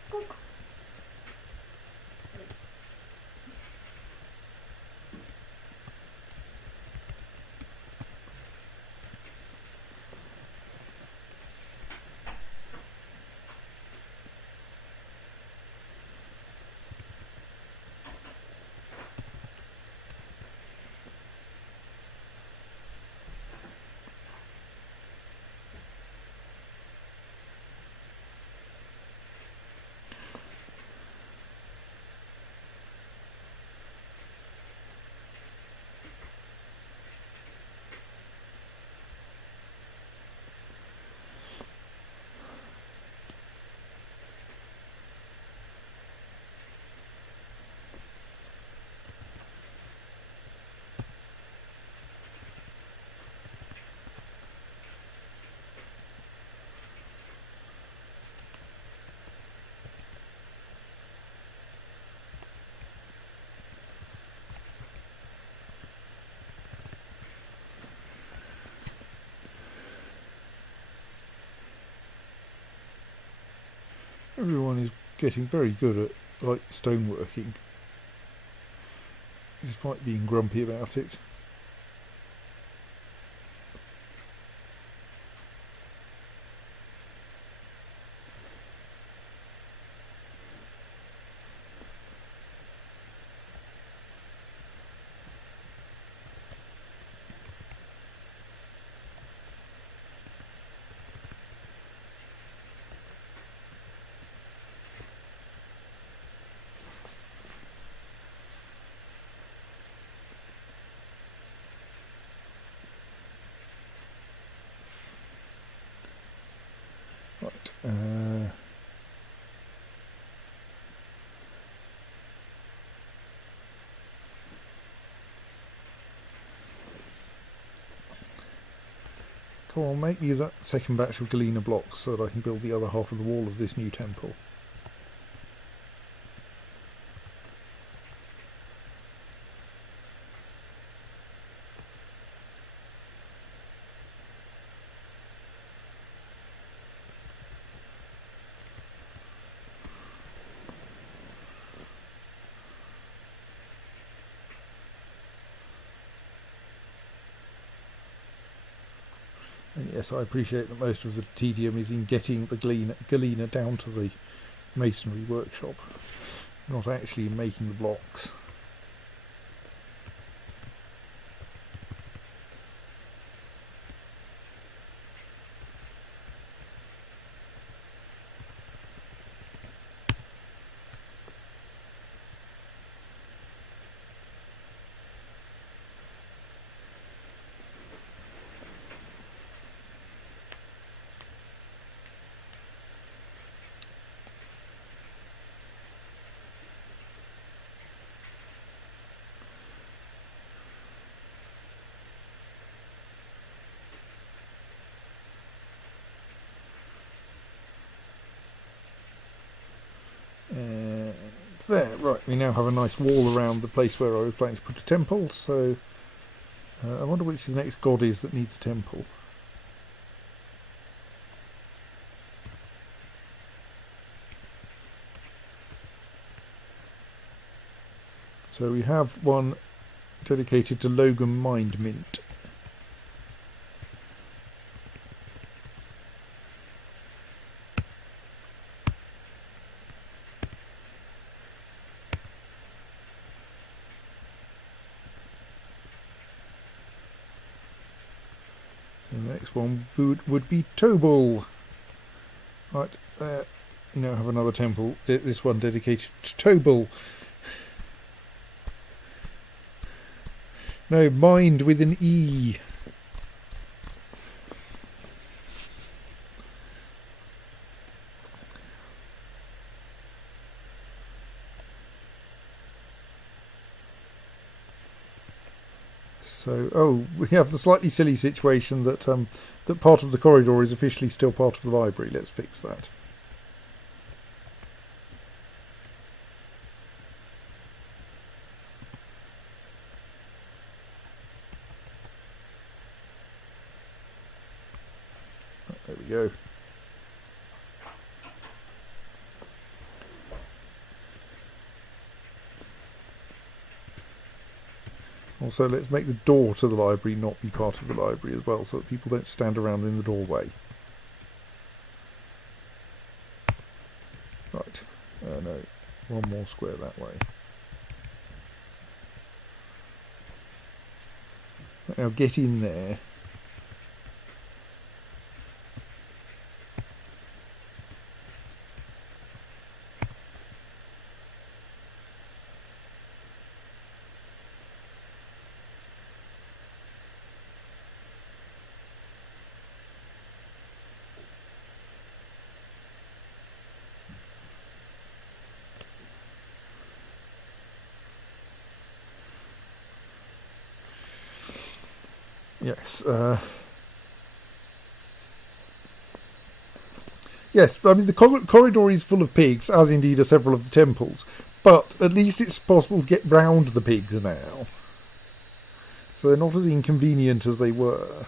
Squawk. Everyone is getting very good at like stoneworking, despite being grumpy about it. Right. Come on, make me that second batch of galena blocks so that I can build the other half of the wall of this new temple. And yes, I appreciate that most of the tedium is in getting the galena down to the masonry workshop, not actually in making the blocks. And there, right, we now have a nice wall around the place where I was planning to put a temple, so I wonder which the next god is that needs a temple. So we have one dedicated to Logan Mind Mint. And the next one would be Tobal. Right, there you now have another temple, this one dedicated to Tobal. No, mind with an E. So, oh, we have the slightly silly situation that that part of the corridor is officially still part of the library. Let's fix that. There we go. Also, let's make the door to the library not be part of the library as well, so that people don't stand around in the doorway. Right. No. One more square that way. Now get in there. Yes. Yes, I mean the corridor is full of pigs, as indeed are several of the temples. But at least it's possible to get round the pigs now. So they're not as inconvenient as they were.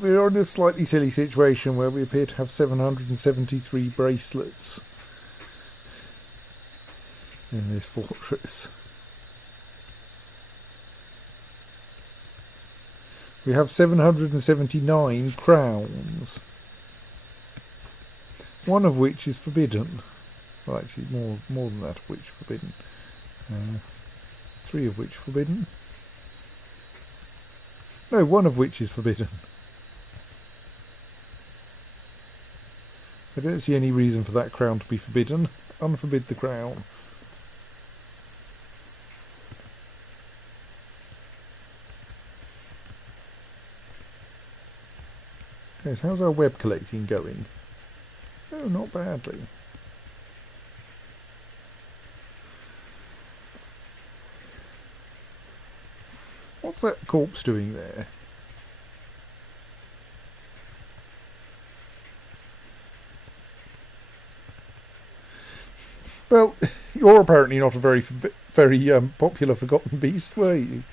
We're in a slightly silly situation where we appear to have 773 bracelets in this fortress. We have 779 crowns, one of which is forbidden. Well, actually, more than that of which are forbidden. 3 of which forbidden. No, 1 of which is forbidden. I don't see any reason for that crown to be forbidden. Unforbid the crown. Okay, so how's our web collecting going? Oh, not badly. What's that corpse doing there? Well, you're apparently not a very popular forgotten beast, were you?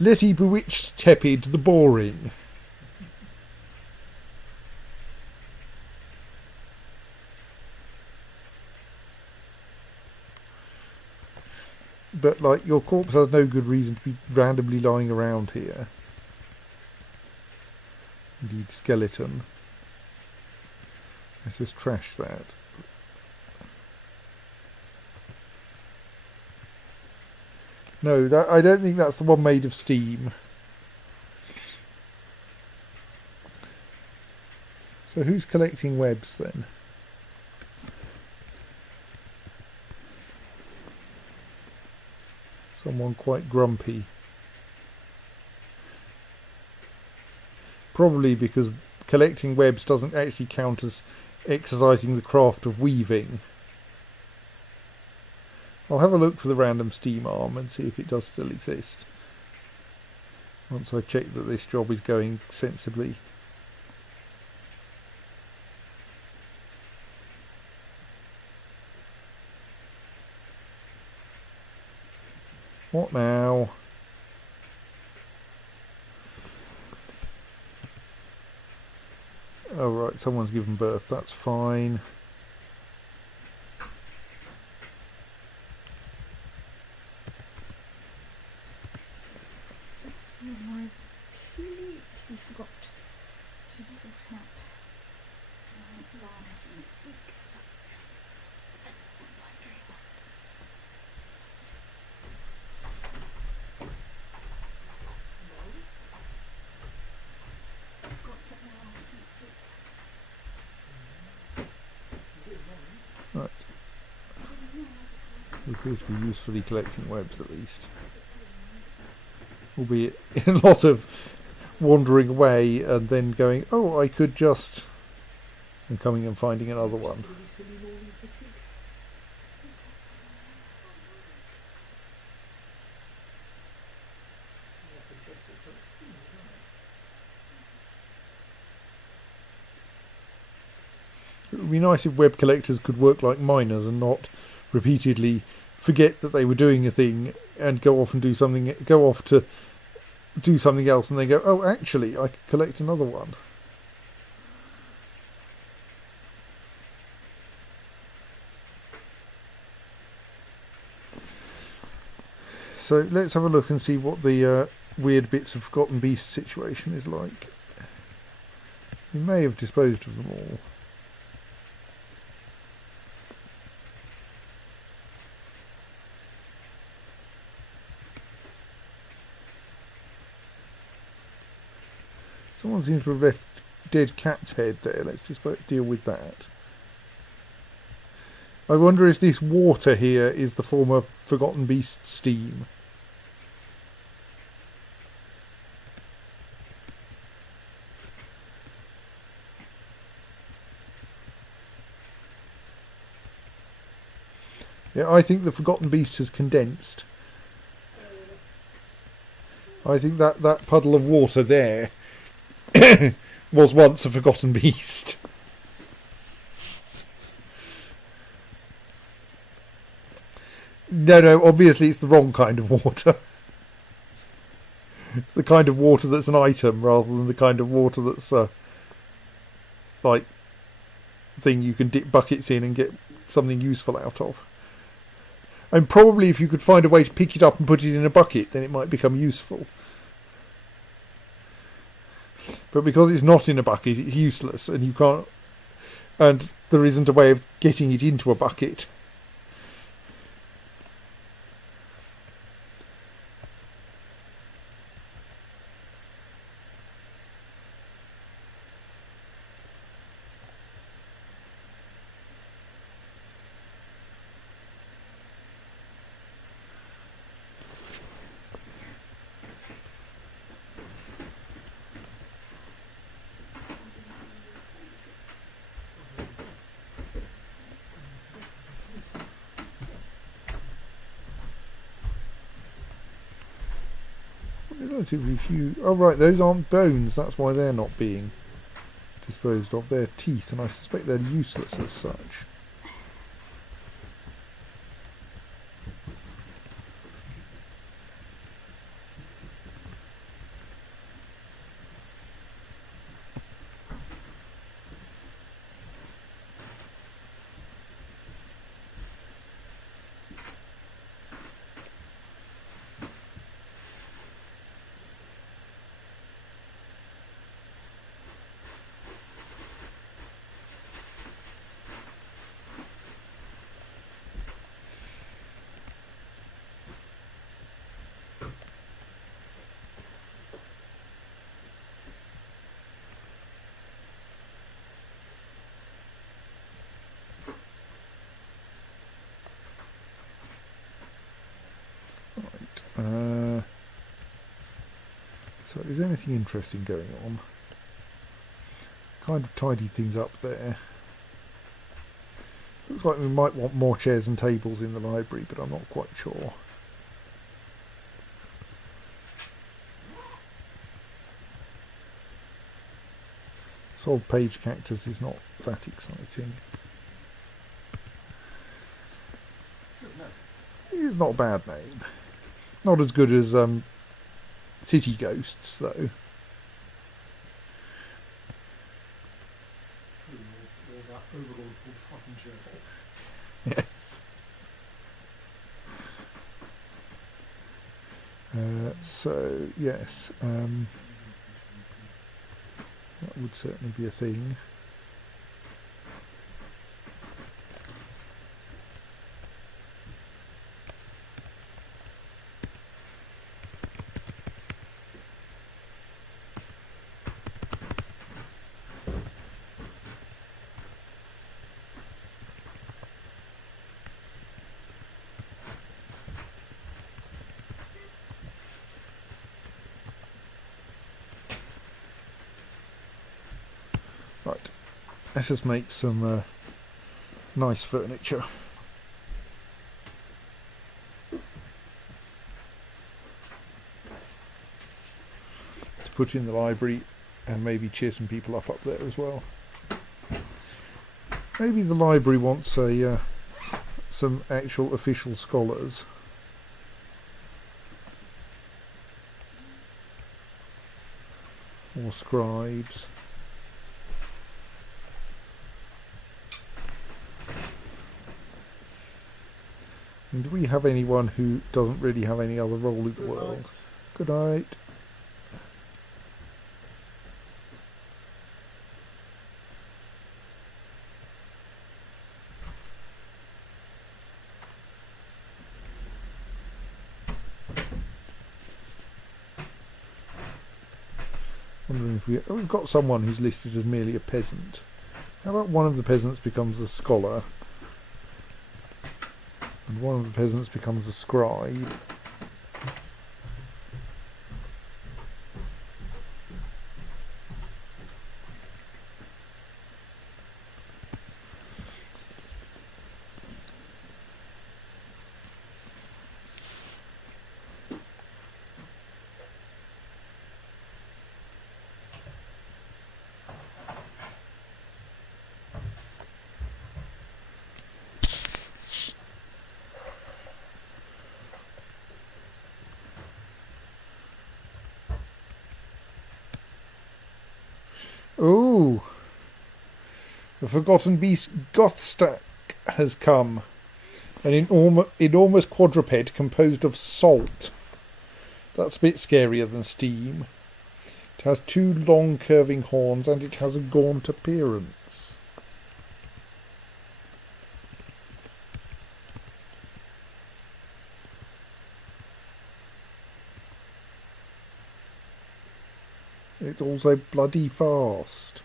Letty bewitched, tepid, the boring. But, like, your corpse has no good reason to be randomly lying around here. Indeed, skeleton. Let us trash that. No, I don't think that's the one made of steam. So who's collecting webs then? Someone quite grumpy. Probably because collecting webs doesn't actually count as exercising the craft of weaving. I'll have a look for the random Steam arm and see if it does still exist. Once I check that this job is going sensibly. What now? Oh right, someone's given birth, that's fine. Just realised I completely forgot to sort out last week's week. So, that's a wondering what. Got something last week's week. Right. We appear to be usefully collecting webs at least. Albeit in a lot of wandering away and then going, oh, I could just... and coming and finding another one. It would be nice if web collectors could work like miners and not repeatedly forget that they were doing a thing and go off and do something, go off to do something else, and they go, oh, actually, I could collect another one. So let's have a look and see what the weird bits of Forgotten Beast situation is like. We may have disposed of them all. Someone seems to have left dead cat's head there. Let's just deal with that. I wonder if this water here is the former Forgotten Beast steam. Yeah, I think the Forgotten Beast has condensed. I think that puddle of water there was once a Forgotten Beast. No, obviously it's the wrong kind of water. It's the kind of water that's an item rather than the kind of water that's like thing you can dip buckets in and get something useful out of. And probably if you could find a way to pick it up and put it in a bucket, then it might become useful. But because it's not in a bucket, it's useless, and you can't, and there isn't a way of getting it into a bucket. Relatively few. Oh right, those aren't bones. That's why they're not being disposed of. They're teeth, and I suspect they're useless as such. So is there anything interesting going on? Kind of tidied things up there. Looks like we might want more chairs and tables in the library, but I'm not quite sure. Solve page cactus is not that exciting. It's not a bad name. Not as good as City Ghosts, though. Or that overlord called fucking cheerful. Yes. So, yes, that would certainly be a thing. Right, let us make some nice furniture. To put in the library and maybe cheer some people up there as well. Maybe the library wants some actual official scholars. Or scribes. And do we have anyone who doesn't really have any other role in the world? Good night. Wondering if we've got someone who's listed as merely a peasant. How about one of the peasants becomes a scholar? And one of the peasants becomes a scribe. Ooh! The Forgotten Beast Goth Stack has come. An enormous quadruped composed of salt. That's a bit scarier than steam. It has 2 long curving horns and it has a gaunt appearance. It's also bloody fast.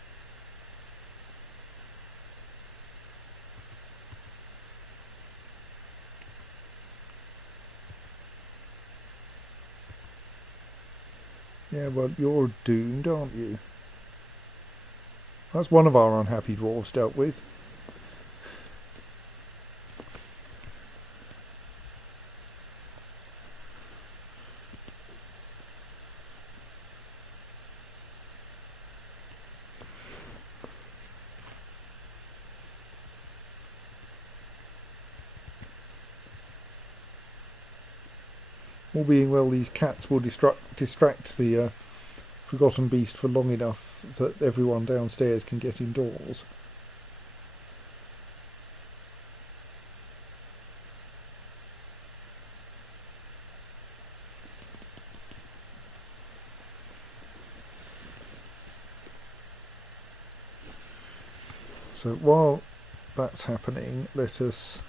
Yeah, well, you're doomed, aren't you? That's one of our unhappy dwarves dealt with. All being well, these cats will distract the Forgotten Beast for long enough that everyone downstairs can get indoors. So while that's happening, let us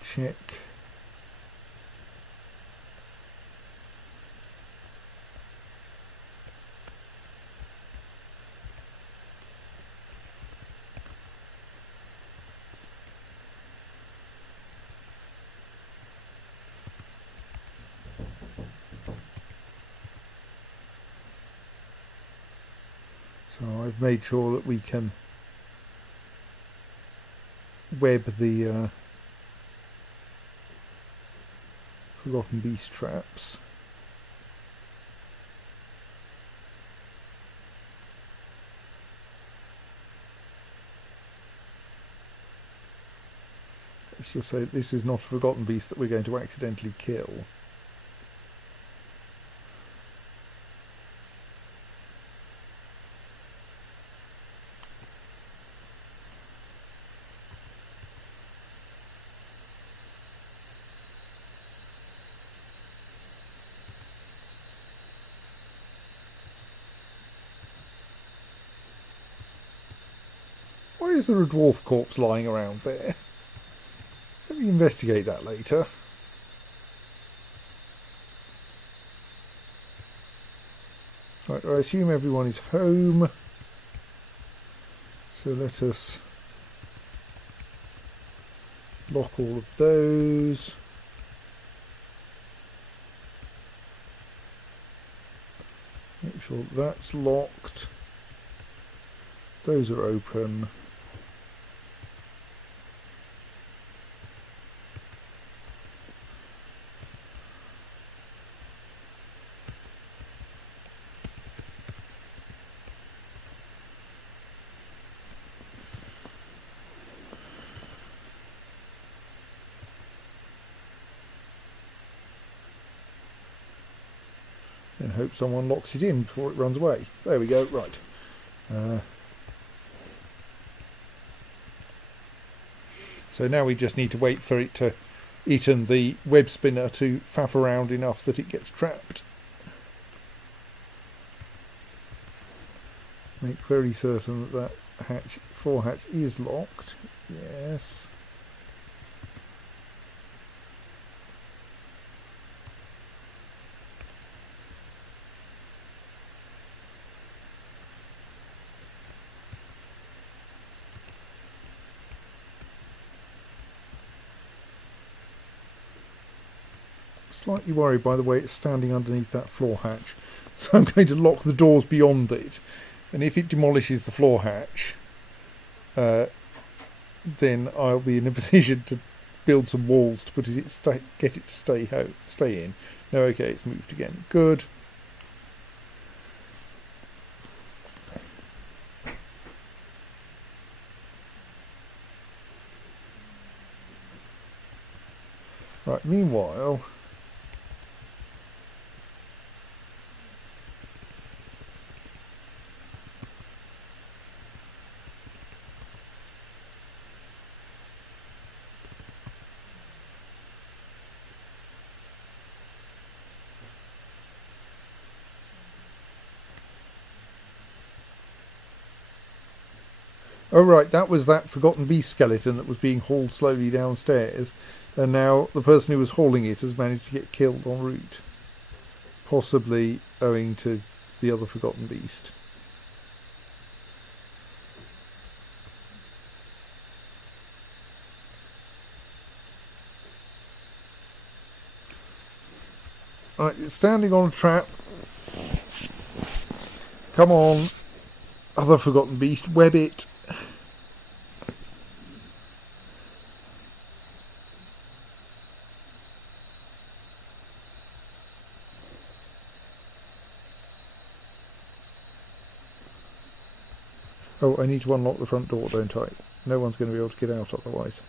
check. So I've made sure that we can web the Forgotten Beast traps. Let's just say this is not a Forgotten Beast that we're going to accidentally kill. Why is there a dwarf corpse lying around there? Let me investigate that later. Right, I assume everyone is home. So let us lock all of those. Make sure that's locked. Those are open. And hope someone locks it in before it runs away. There we go, right. So now we just need to wait for it and the web spinner to faff around enough that it gets trapped. Make very certain that floor hatch is locked. Yes. Slightly worried by the way it's standing underneath that floor hatch, so I'm going to lock the doors beyond it, and if it demolishes the floor hatch, then I'll be in a position to build some walls to get it to stay in. No, okay, it's moved again. Good. Right, meanwhile, oh right, that was that Forgotten Beast skeleton that was being hauled slowly downstairs, and now the person who was hauling it has managed to get killed en route. Possibly owing to the other Forgotten Beast. Right, it's standing on a trap. Come on, other Forgotten Beast, web it. Oh, I need to unlock the front door, don't I? No one's going to be able to get out otherwise.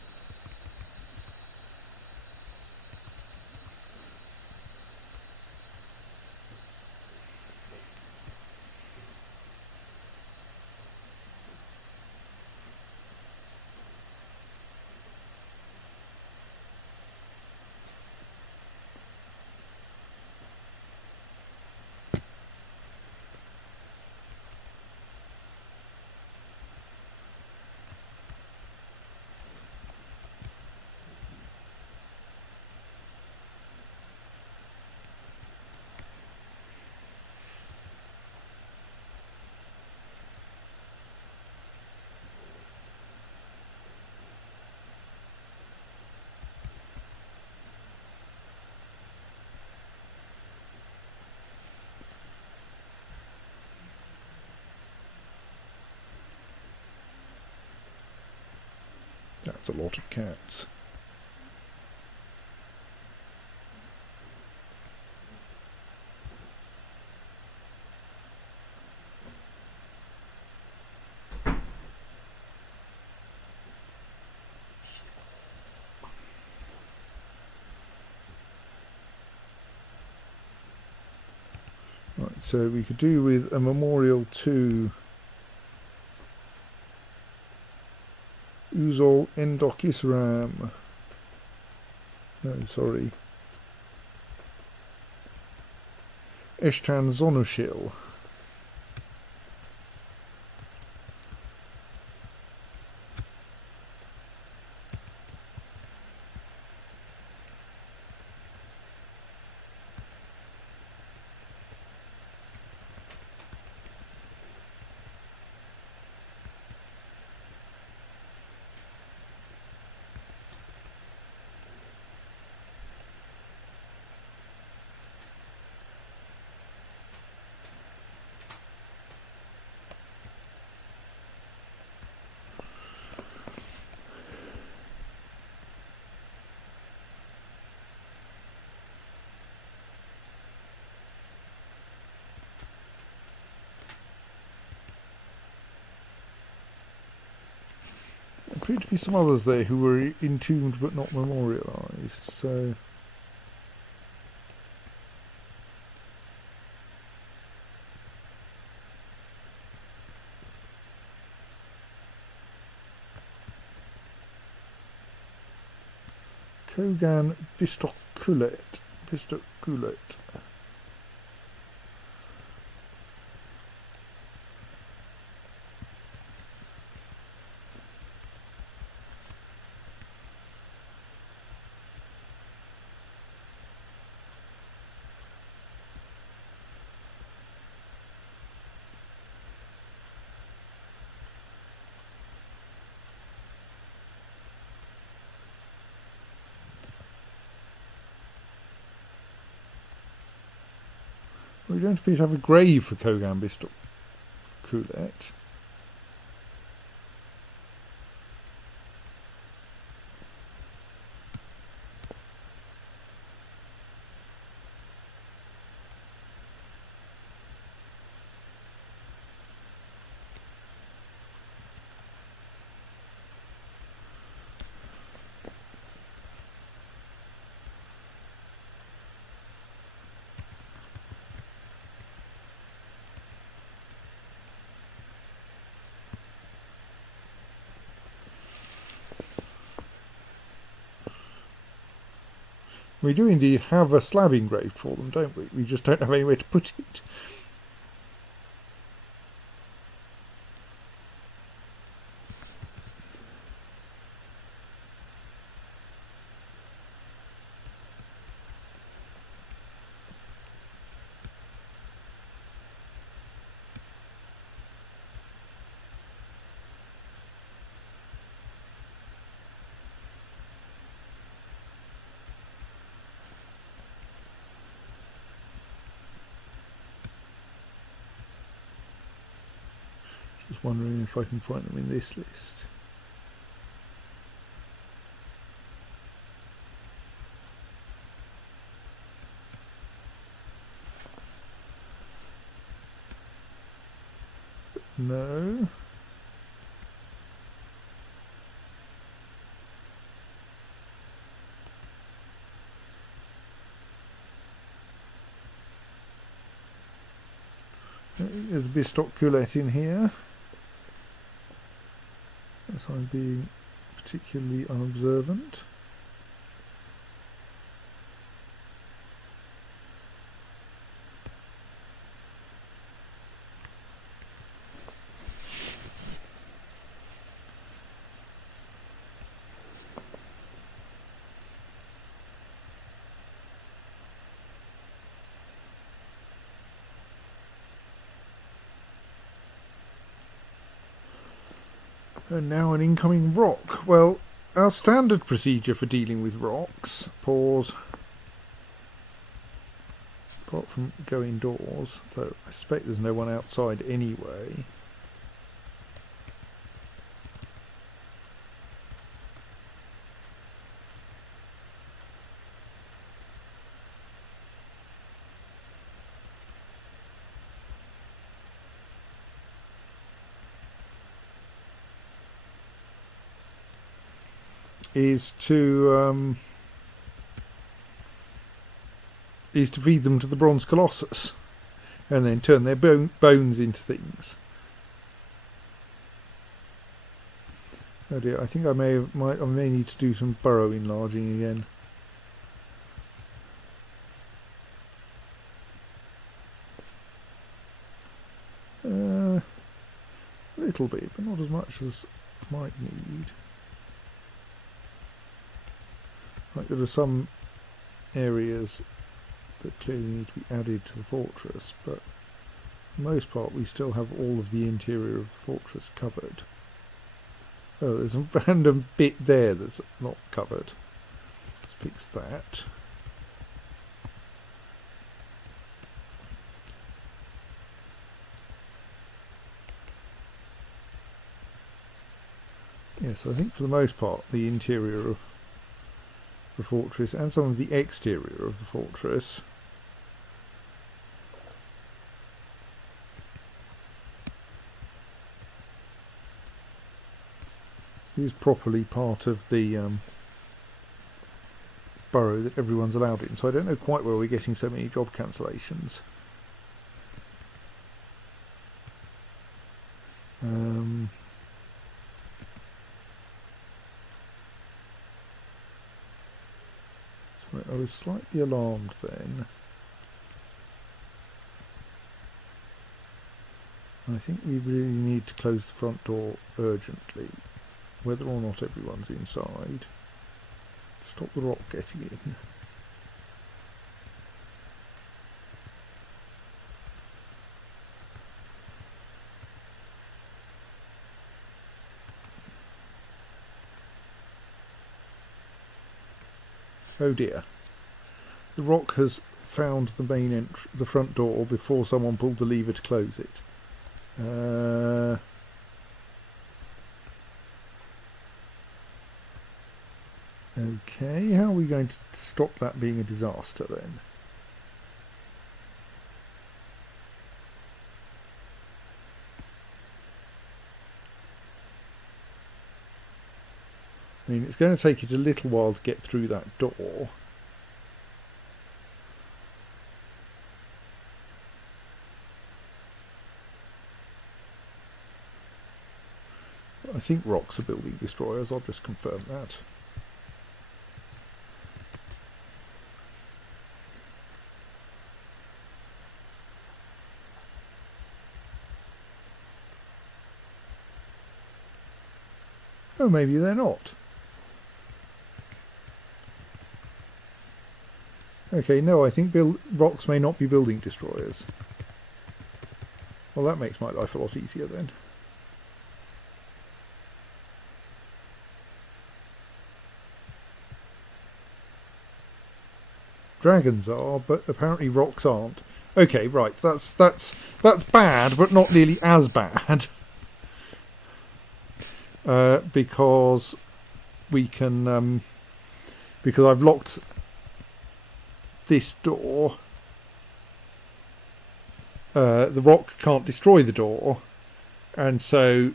That's a lot of cats. Right, so we could do with a memorial to Uzol Endokis Ram. No, sorry. Eshtan Zonushil. There appeared to be some others there who were entombed but not memorialised, so... Kogan Bistokulet. We don't appear to have a grave for Kogan Bistokulet. We do indeed have a slab engraved for them, don't we? We just don't have anywhere to put it. Just wondering if I can find them in this list. No. There's a Bistokulet in here. As I'm being particularly unobservant. And now an incoming rock. Well, our standard procedure for dealing with rocks, pause, apart from go indoors, though I suspect there's no one outside anyway. is to feed them to the bronze colossus, and then turn their bones into things. Oh dear! I think I may need to do some burrow enlarging again. A little bit, but not as much as I might need. Like, there are some areas that clearly need to be added to the fortress, but for the most part we still have all of the interior of the fortress covered. Oh, there's a random bit there that's not covered. Let's fix that. Yes, I think for the most part the interior of the fortress and some of the exterior of the fortress is properly part of the borough that everyone's allowed in. So I don't know quite where we're getting so many job cancellations. I was slightly alarmed then. I think we really need to close the front door urgently, whether or not everyone's inside, to stop the rock getting in. Oh dear. The rock has found the main the front door before someone pulled the lever to close it. Okay, how are we going to stop that being a disaster then? I mean, it's going to take it a little while to get through that door. I think rocks are building destroyers, I'll just confirm that. Oh, maybe they're not. Okay, no, I think rocks may not be building destroyers. Well, that makes my life a lot easier then. Dragons are, but apparently rocks aren't. Okay, right, that's bad, but not nearly as bad. Because we can, because I've locked this door, the rock can't destroy the door, and so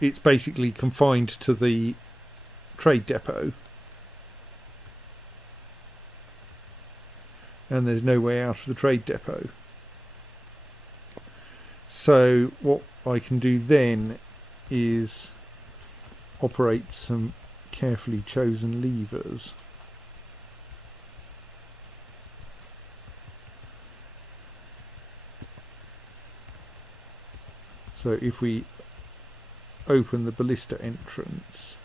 it's basically confined to the trade depot, and there's no way out of the trade depot. So what I can do then is operate some carefully chosen levers. So if we open the ballista entrance,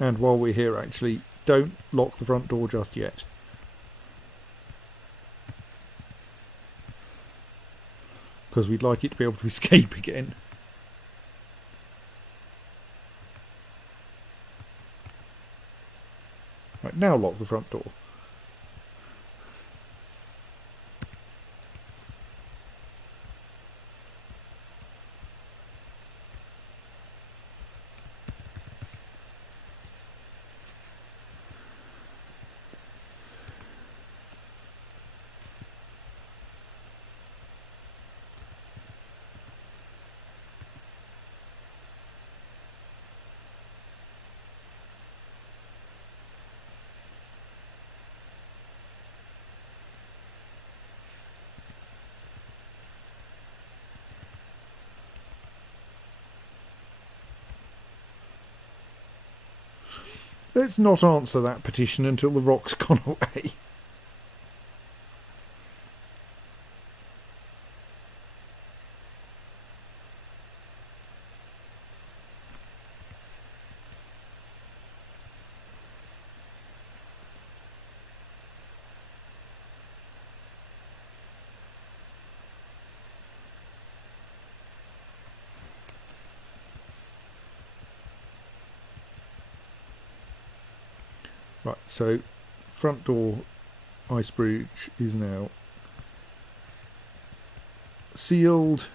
and while we're here, actually, don't lock the front door just yet. Because we'd like it to be able to escape again. Right, now lock the front door. Let's not answer that petition until the rock's gone away. Right, so front door ice bridge is now sealed.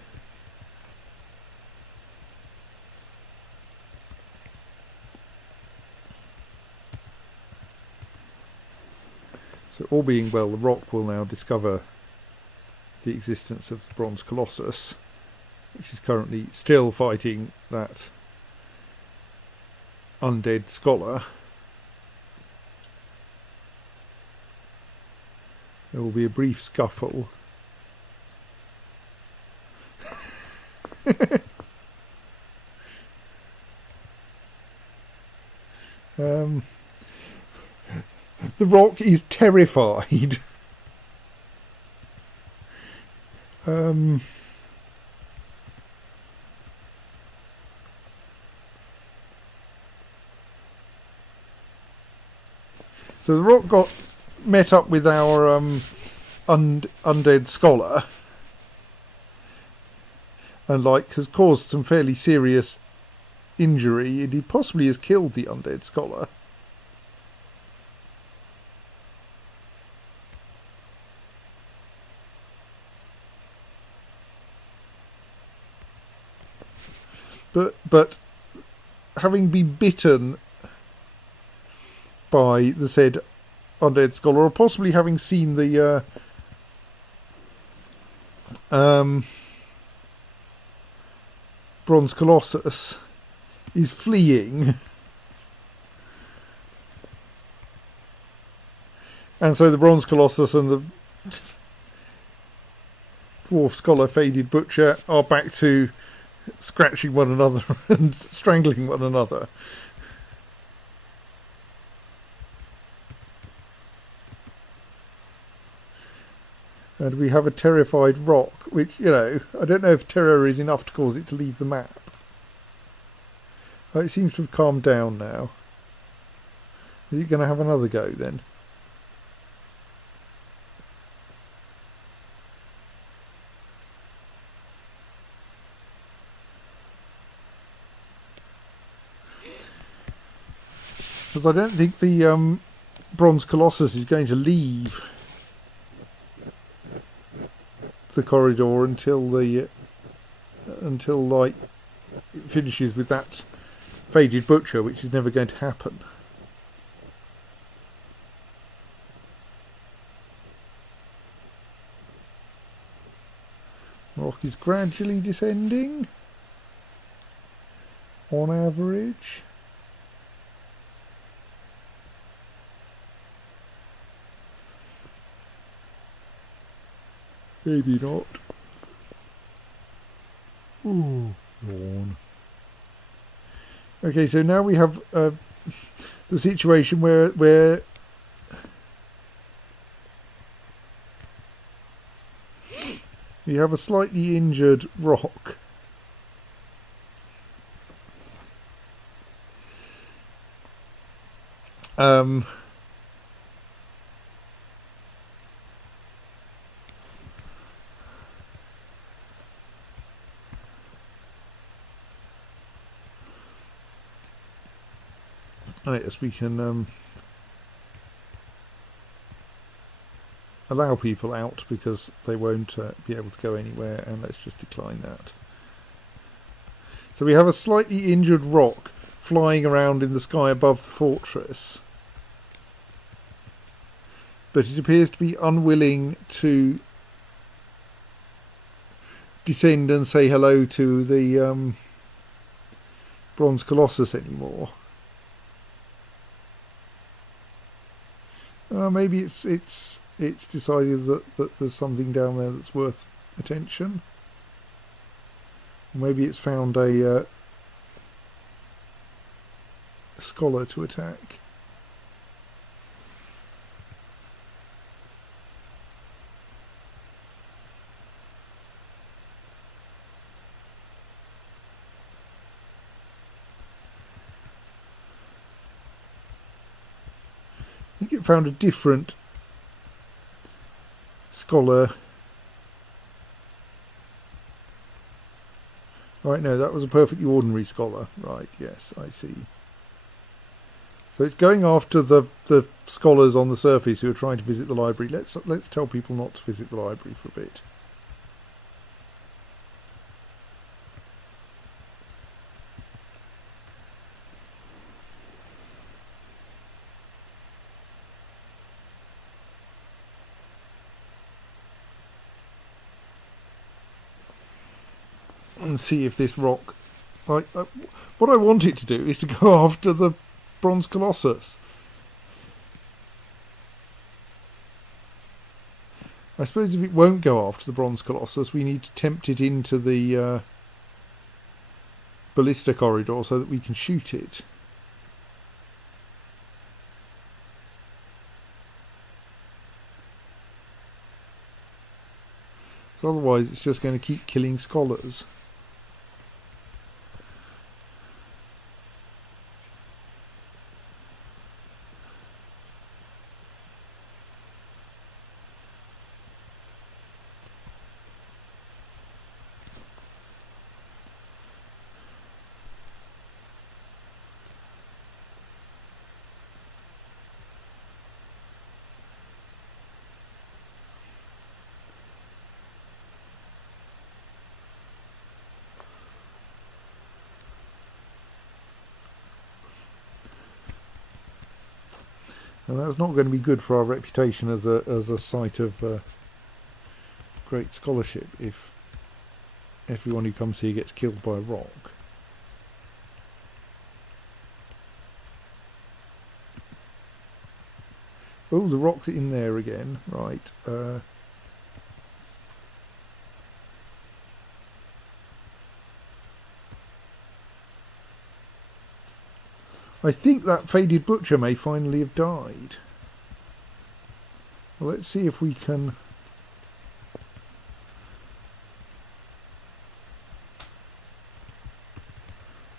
So all being well, the rock will now discover the existence of the Bronze Colossus, which is currently still fighting that undead scholar. There will be a brief scuffle. The rock is terrified. So the rock got met up with our undead scholar, and has caused some fairly serious injury, and he possibly has killed the undead scholar. But having been bitten by the said undead scholar, or possibly having seen the Bronze Colossus, is fleeing. And so the Bronze Colossus and the Dwarf Scholar Faded Butcher are back to scratching one another and strangling one another. And we have a terrified rock, which, I don't know if terror is enough to cause it to leave the map. Oh, it seems to have calmed down now. Is it going to have another go then? Because I don't think the Bronze Colossus is going to leave the corridor until it finishes with that Faded Butcher, which is never going to happen. Rock is gradually descending on average. Maybe not. Ooh, yawn. Okay, so now we have the situation where we have a slightly injured rock. Yes, we can allow people out because they won't be able to go anywhere, and let's just decline that. So we have a slightly injured rock flying around in the sky above the fortress, but it appears to be unwilling to descend and say hello to the Bronze Colossus anymore. Maybe it's decided that there's something down there that's worth attention. Maybe it's found a scholar to attack. think it found a different scholar. Right, no, that was a perfectly ordinary scholar. Right, yes, I see. So it's going after the scholars on the surface who are trying to visit the library. Let's tell people not to visit the library for a bit. And see if this rock... what I want it to do is to go after the bronze colossus. I suppose if it won't go after the bronze colossus, we need to tempt it into the ballista corridor so that we can shoot it. So otherwise it's just going to keep killing scholars. And that's not going to be good for our reputation as a site of great scholarship if everyone who comes here gets killed by a rock. Oh, the rock's in there again. Right. I think that faded butcher may finally have died. Well, let's see if we can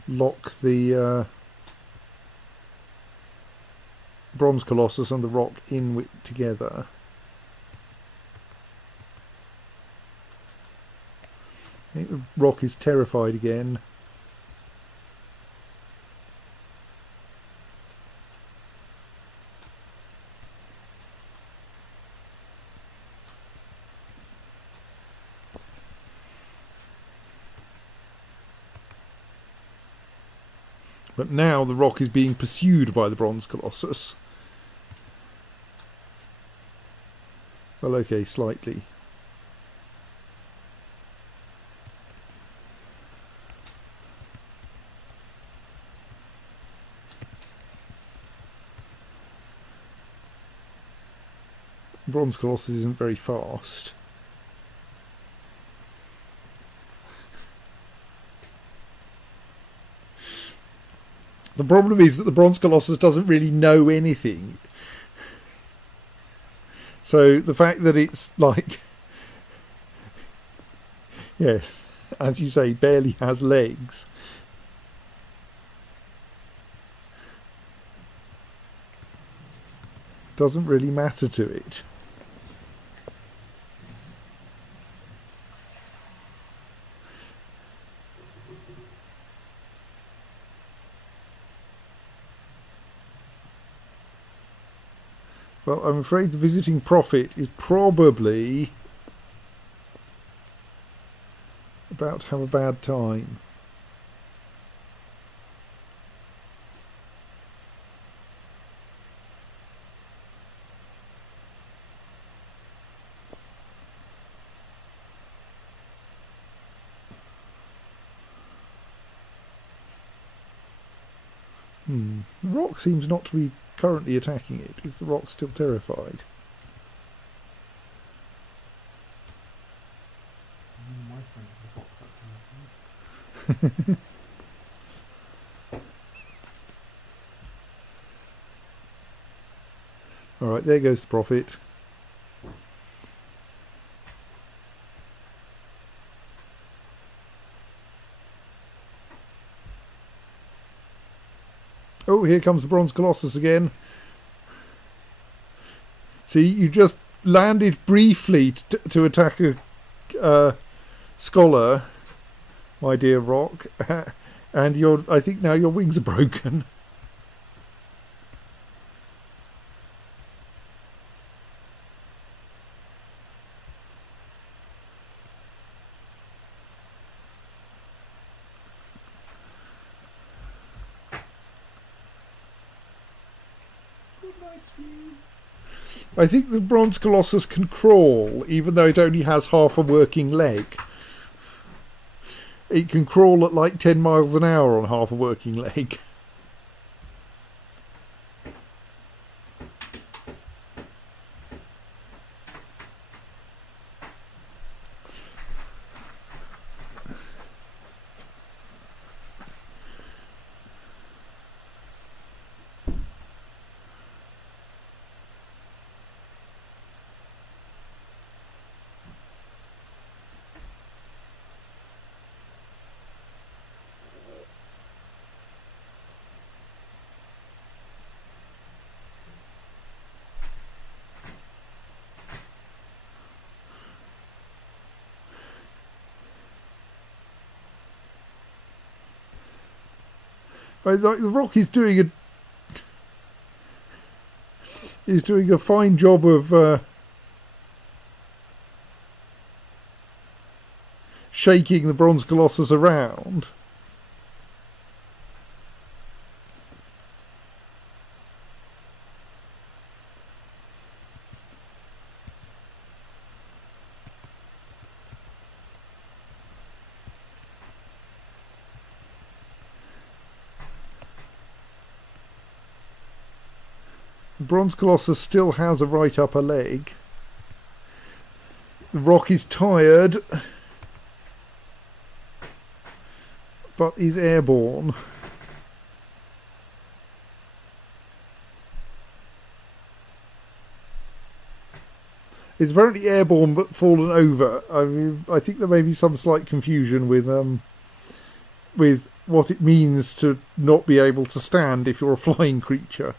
lock the bronze colossus and the rock in together. I think the rock is terrified again. But now the rock is being pursued by the bronze colossus. Well, okay, slightly. Bronze colossus isn't very fast. The problem is that the bronze colossus doesn't really know anything. So the fact that it's like, yes, as you say, barely has legs. Doesn't really matter to it. Well, I'm afraid the visiting prophet is probably about to have a bad time. The rock seems not to be currently attacking it. Is the rock still terrified? My friend the box up. Alright, there goes the prophet. Oh, here comes the bronze colossus again. See, you just landed briefly to attack a scholar, my dear Rock, and I think now your wings are broken. I think the Bronze Colossus can crawl, even though it only has half a working leg. It can crawl at like 10 miles an hour on half a working leg. The Rock is doing a fine job of shaking the Bronze Colossus around. The Bronze Colossus still has a right upper leg. The Rock is tired, but is airborne. It's apparently airborne but fallen over. I mean, I think there may be some slight confusion with what it means to not be able to stand if you're a flying creature.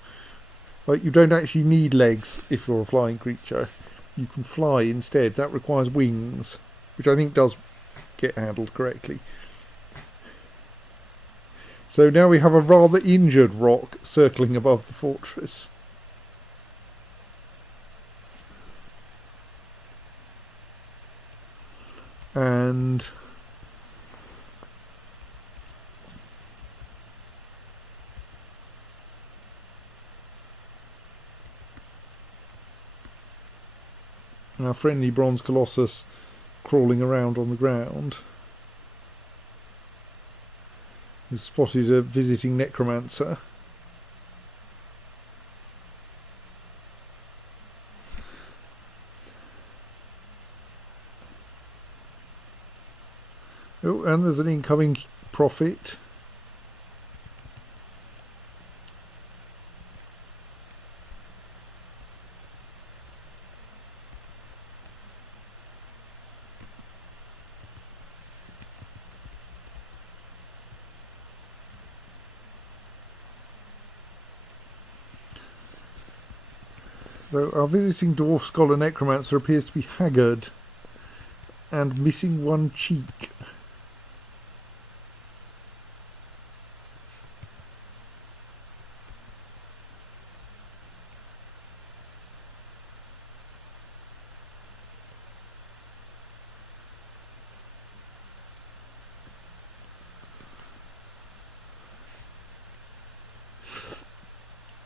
Like, you don't actually need legs if you're a flying creature. You can fly instead. That requires wings, which I think does get handled correctly. So now we have a rather injured Rock circling above the fortress. And our friendly Bronze Colossus crawling around on the ground. We've spotted a visiting necromancer. Oh, and there's an incoming prophet. Though our visiting dwarf scholar necromancer appears to be haggard and missing one cheek.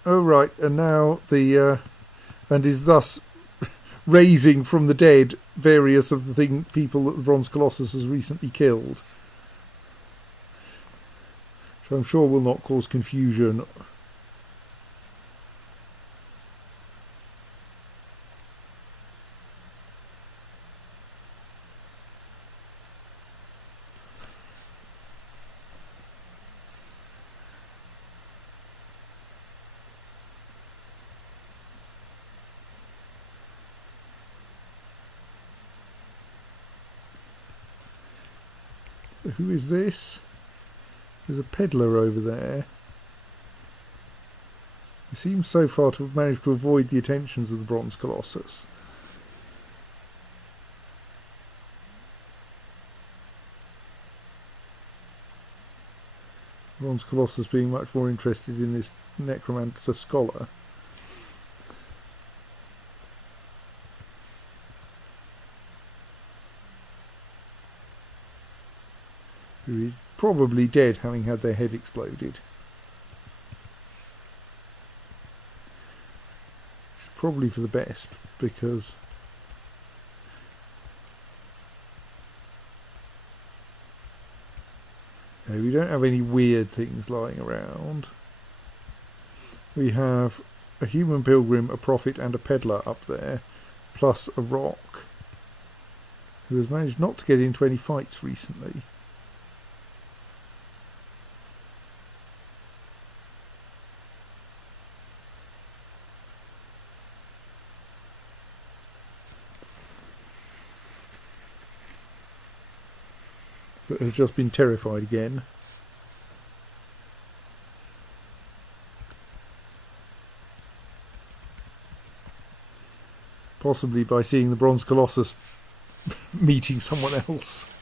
Oh right, and now and is thus raising from the dead various of the people that the Bronze Colossus has recently killed. Which I'm sure will not cause confusion. Who is this? There's a peddler over there. He seems so far to have managed to avoid the attentions of the Bronze Colossus. Bronze Colossus being much more interested in this necromancer scholar. Who is probably dead, having had their head exploded. Which is probably for the best, because we don't have any weird things lying around. We have a human pilgrim, a prophet and a peddler up there, plus a rock, who has managed not to get into any fights recently. But has just been terrified again. Possibly by seeing the Bronze Colossus meeting someone else.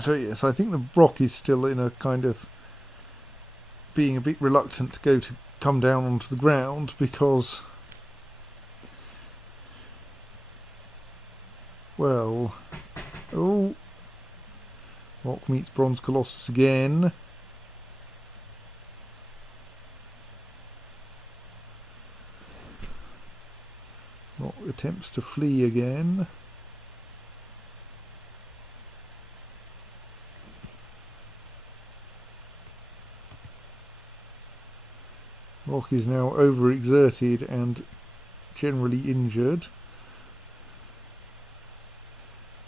So yes, I think the rock is still in a kind of being a bit reluctant to come down onto the ground because, well, oh, rock meets Bronze Colossus again. Rock attempts to flee again. Rock is now overexerted and generally injured.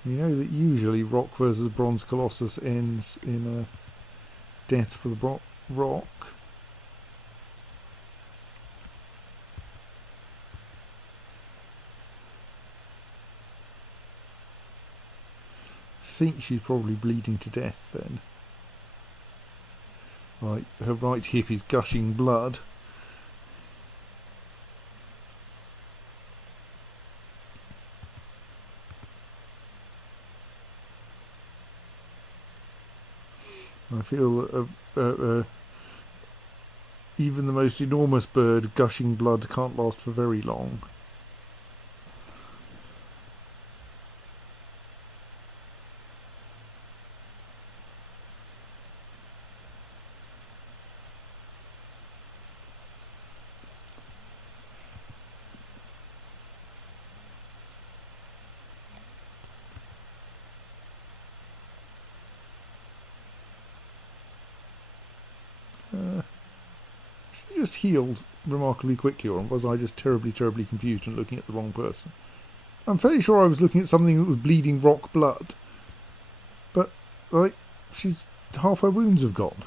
We know that usually Rock versus Bronze Colossus ends in a death for the Rock. I think she's probably bleeding to death then. Right, her right hip is gushing blood. I feel that even the most enormous bird gushing blood can't last for very long. She just healed remarkably quickly, or was I just terribly, terribly confused and looking at the wrong person? I'm fairly sure I was looking at something that was bleeding rock blood. But, like, half her wounds have gone.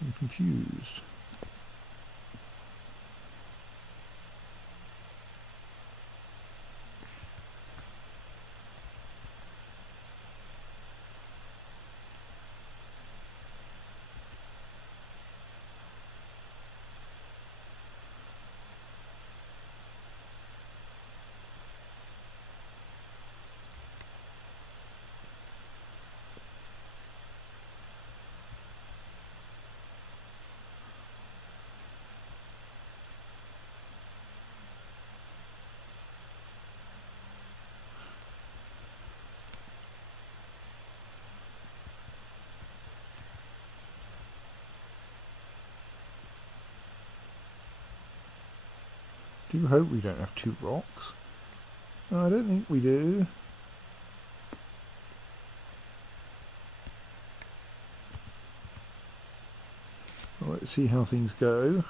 I'm confused. Do hope we don't have two rocks. No, I don't think we do. let's see how things go.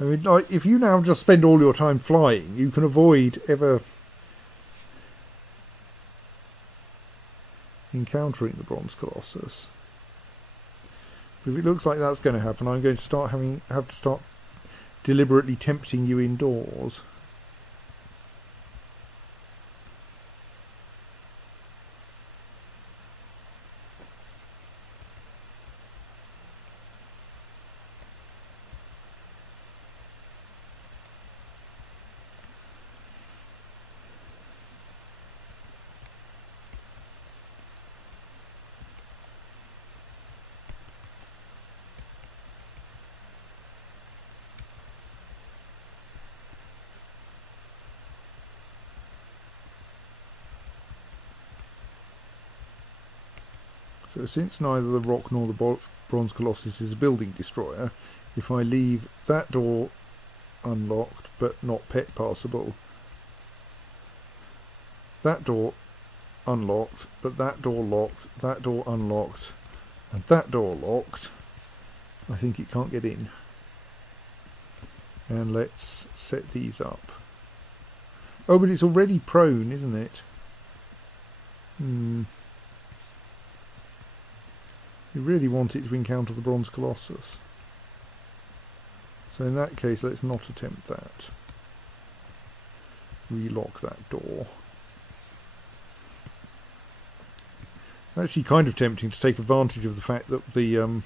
I mean, like, if you now just spend all your time flying, you can avoid ever encountering the Bronze Colossus. But if it looks like that's going to happen, I'm going to have to start deliberately tempting you indoors. So since neither the rock nor the Bronze Colossus is a building destroyer, if I leave that door unlocked but not pet passable, that door unlocked but that door locked, that door unlocked and that door locked, I think it can't get in. And let's set these up. Oh, but it's already prone, isn't it? You really want it to encounter the Bronze Colossus. So in that case, let's not attempt that. Relock that door. Actually kind of tempting to take advantage of the fact that the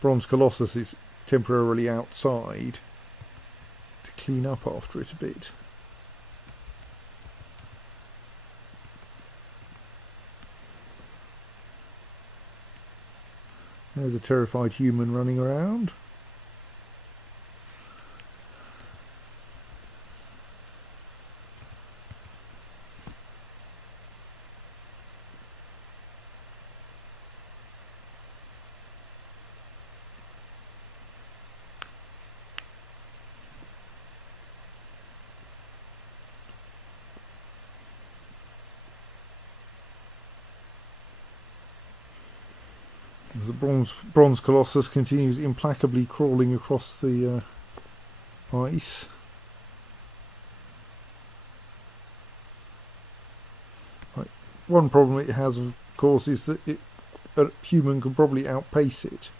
Bronze Colossus is temporarily outside to clean up after it a bit. There's a terrified human running around. The bronze Colossus continues implacably crawling across the ice. Right. One problem it has, of course, is that a human can probably outpace it.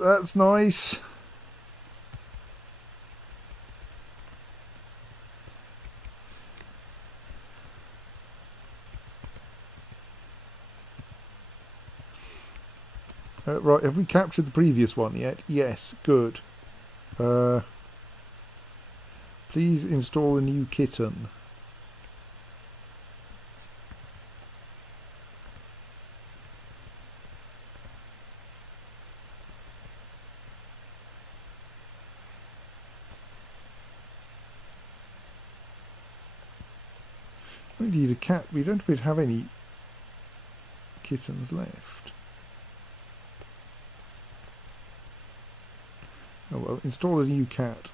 That's nice. Right, have we captured the previous one yet? Yes, good. Please install a new kitten. We need a cat. We don't appear to have any kittens left. Oh well, install a new cat.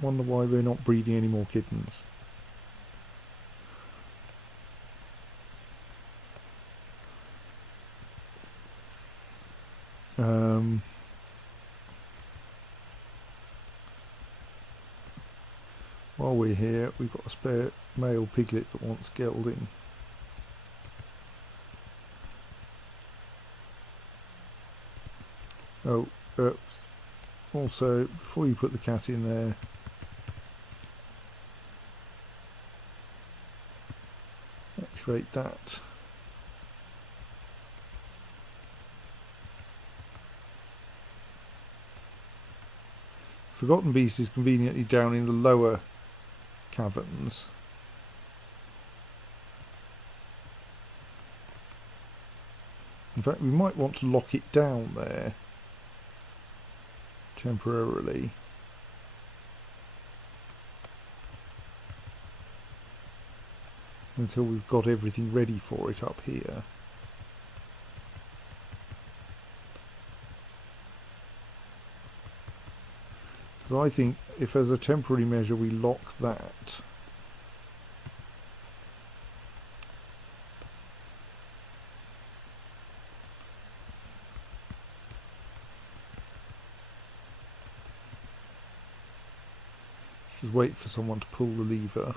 Wonder why we're not breeding any more kittens. While we're here, we've got a spare male piglet that wants gelding. Oh, also, before you put the cat in there, activate that. Forgotten Beast is conveniently down in the lower caverns. In fact, we might want to lock it down there temporarily. Until we've got everything ready for it up here. Because I think if as a temporary measure we lock that, just wait for someone to pull the lever.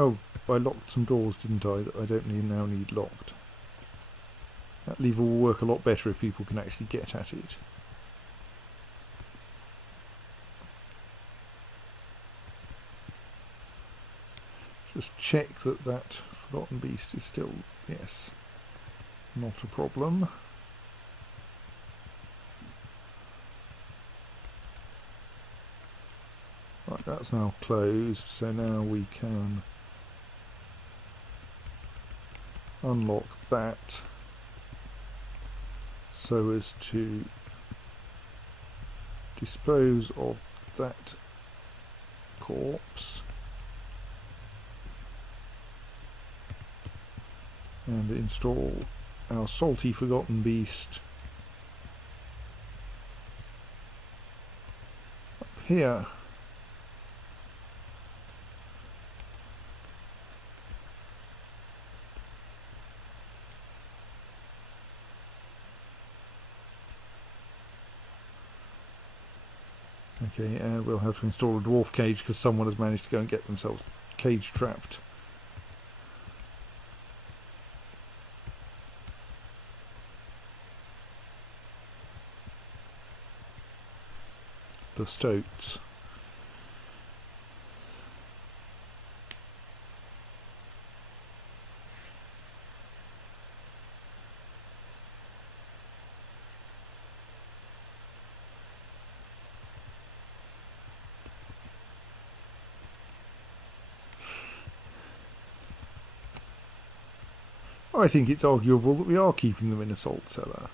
Oh, I locked some doors, didn't I, that I don't now need locked. That lever will work a lot better if people can actually get at it. Just check that that forgotten beast is still, yes, not a problem. Right, that's now closed, so now we can unlock that so as to dispose of that corpse and install our salty forgotten beast up here. Okay, and we'll have to install a dwarf cage because someone has managed to go and get themselves cage trapped. The Stoats. I think it's arguable that we are keeping them in a salt cellar.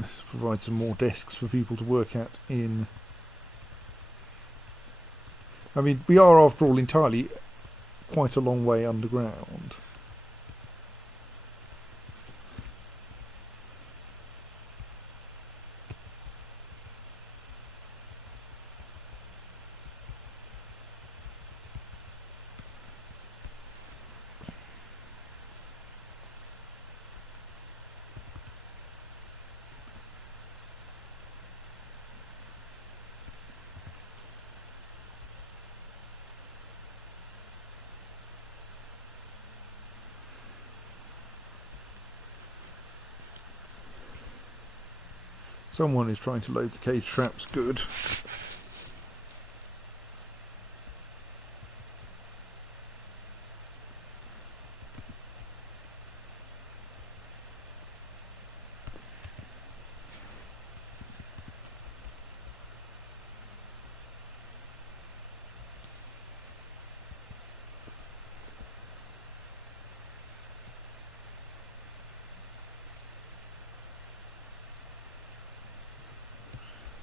Let's provide some more desks for people to work at in... I mean, we are, after all, entirely quite a long way underground. Someone is trying to load the cage traps. Good.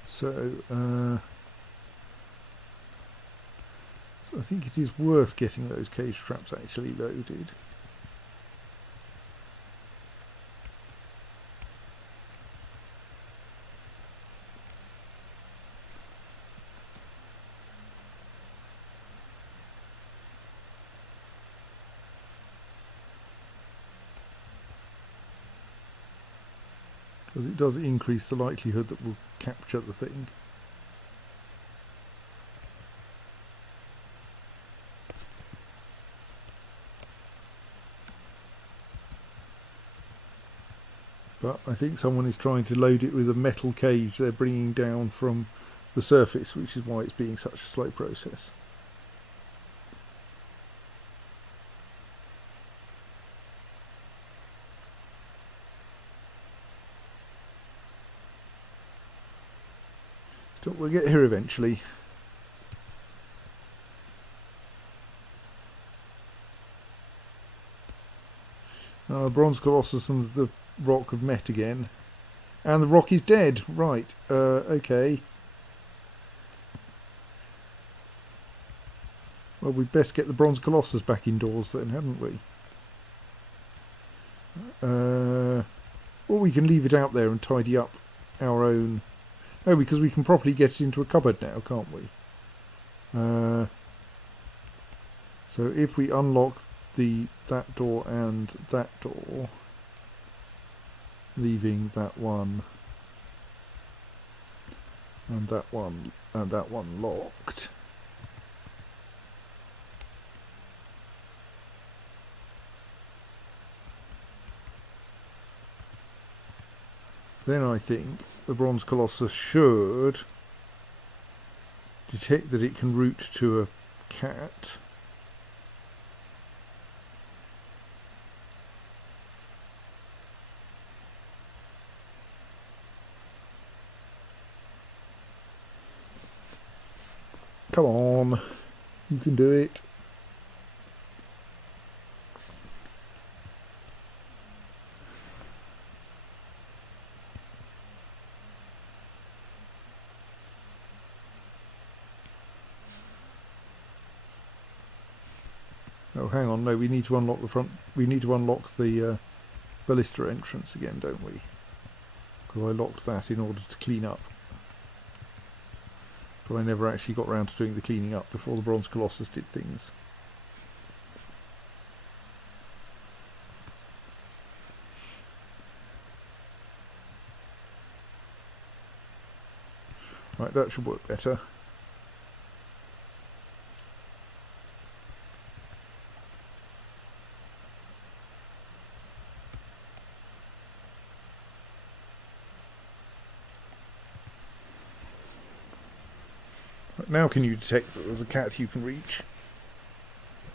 So I think it is worth getting those cage traps actually loaded. because it does increase the likelihood that we'll capture the thing. But I think someone is trying to load it with a metal cage they're bringing down from the surface, which is why it's being such a slow process. Still, we'll get here eventually. Bronze Colossus and the rock have met again. And the rock is dead. Right, okay. Well, we'd best get the Bronze Colossus back indoors then, hadn't we? Or we can leave it out there and tidy up our own... No, because we can properly get it into a cupboard now, can't we? So if we unlock that door and that door, leaving that one and that one locked, then I think the Bronze Colossus should detect that it can route to a cat. Come on, you can do it. Oh, hang on, no, we need to unlock the front, we need to unlock the ballista entrance again, don't we? Because I locked that in order to clean up. But I never actually got round to doing the cleaning up before the Bronze Colossus did things. Right, that should work better. Now can you detect that there's a cat you can reach?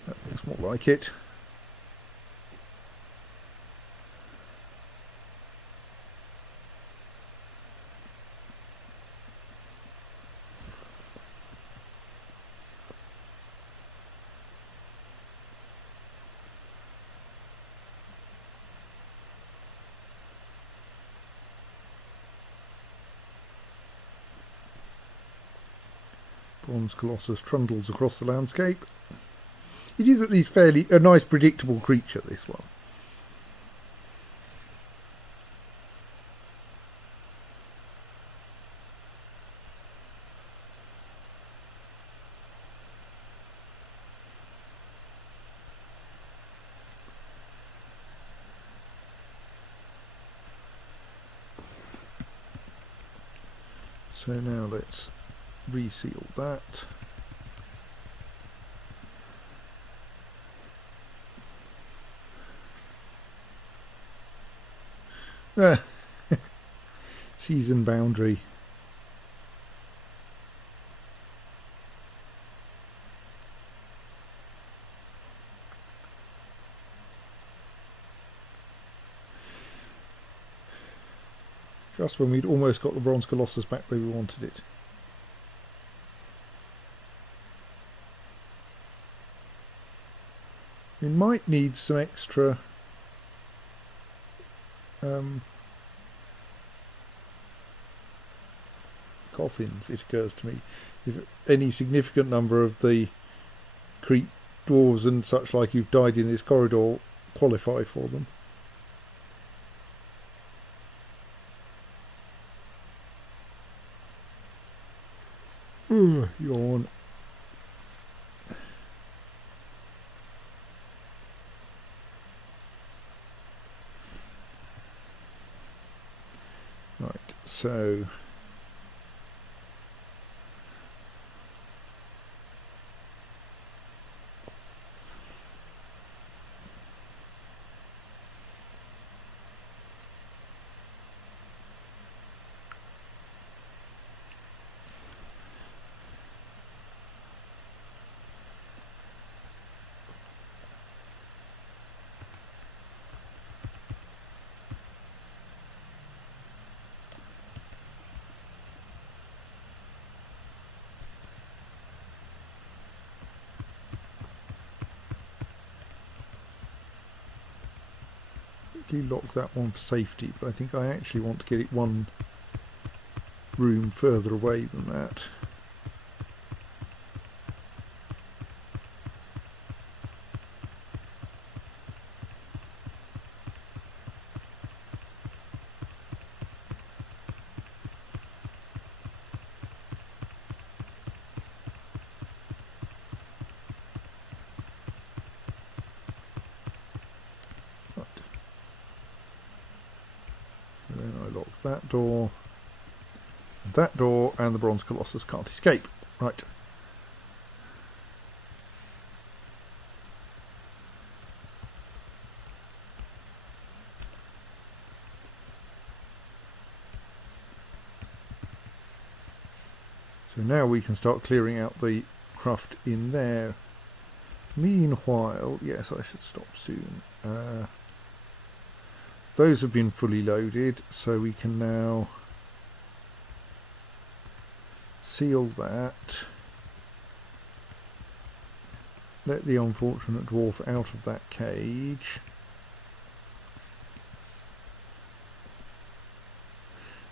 That looks more like it. Bronze Colossus trundles across the landscape. It is at least fairly a nice predictable creature, this one. So now let's reseal that. Season boundary. Just when we'd almost got the Bronze Colossus back where we wanted it. We might need some extra coffins, it occurs to me. If any significant number of the creep dwarves and such like who've died in this corridor qualify for them. Yawn. so lock that one for safety, but I think I actually want to get it one room further away than that. That door, and the Bronze Colossus can't escape. Right. So now we can start clearing out the craft in there. Meanwhile, yes, I should stop soon. Those have been fully loaded, so we can now seal that. Let the unfortunate dwarf out of that cage.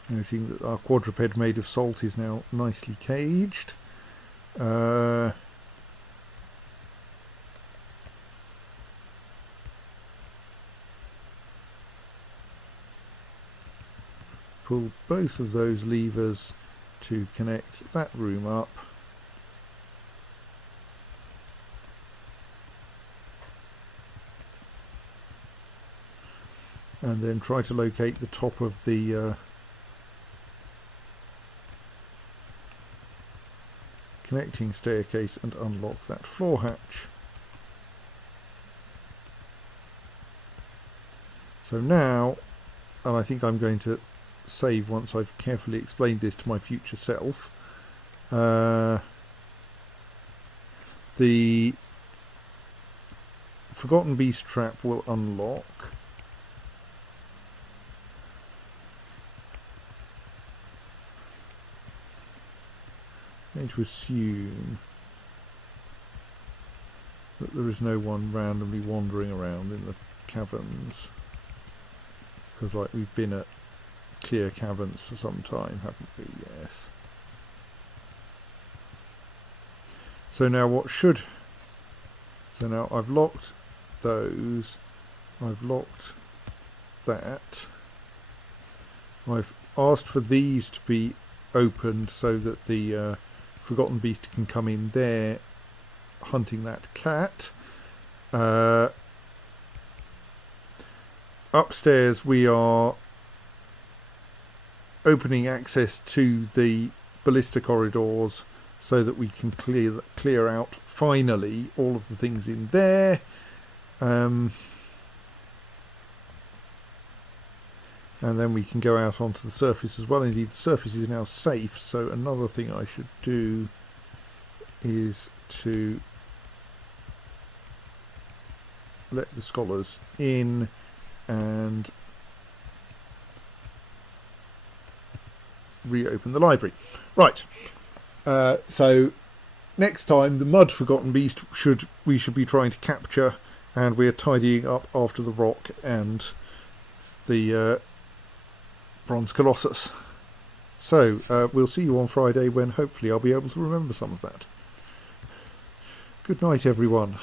Noting that our quadruped made of salt is now nicely caged. Pull both of those levers to connect that room up. And then try to locate the top of the connecting staircase and unlock that floor hatch. So now, and I think I'm going to save once I've carefully explained this to my future self, the Forgotten Beast trap will unlock. I'm going to assume that there is no one randomly wandering around in the caverns, because like we've been at clear caverns for some time, haven't we? Yes. So now so now I've locked those, I've locked that, I've asked for these to be opened so that the Forgotten Beast can come in there hunting that cat. Upstairs we are opening access to the ballista corridors so that we can clear out finally all of the things in there. And then we can go out onto the surface as well. Indeed, the surface is now safe, so another thing I should do is to let the scholars in and reopen the library. Right, so next time the mud Forgotten Beast we should be trying to capture, and we're tidying up after the rock and the Bronze Colossus. So we'll see you on Friday when hopefully I'll be able to remember some of that. Good night, everyone.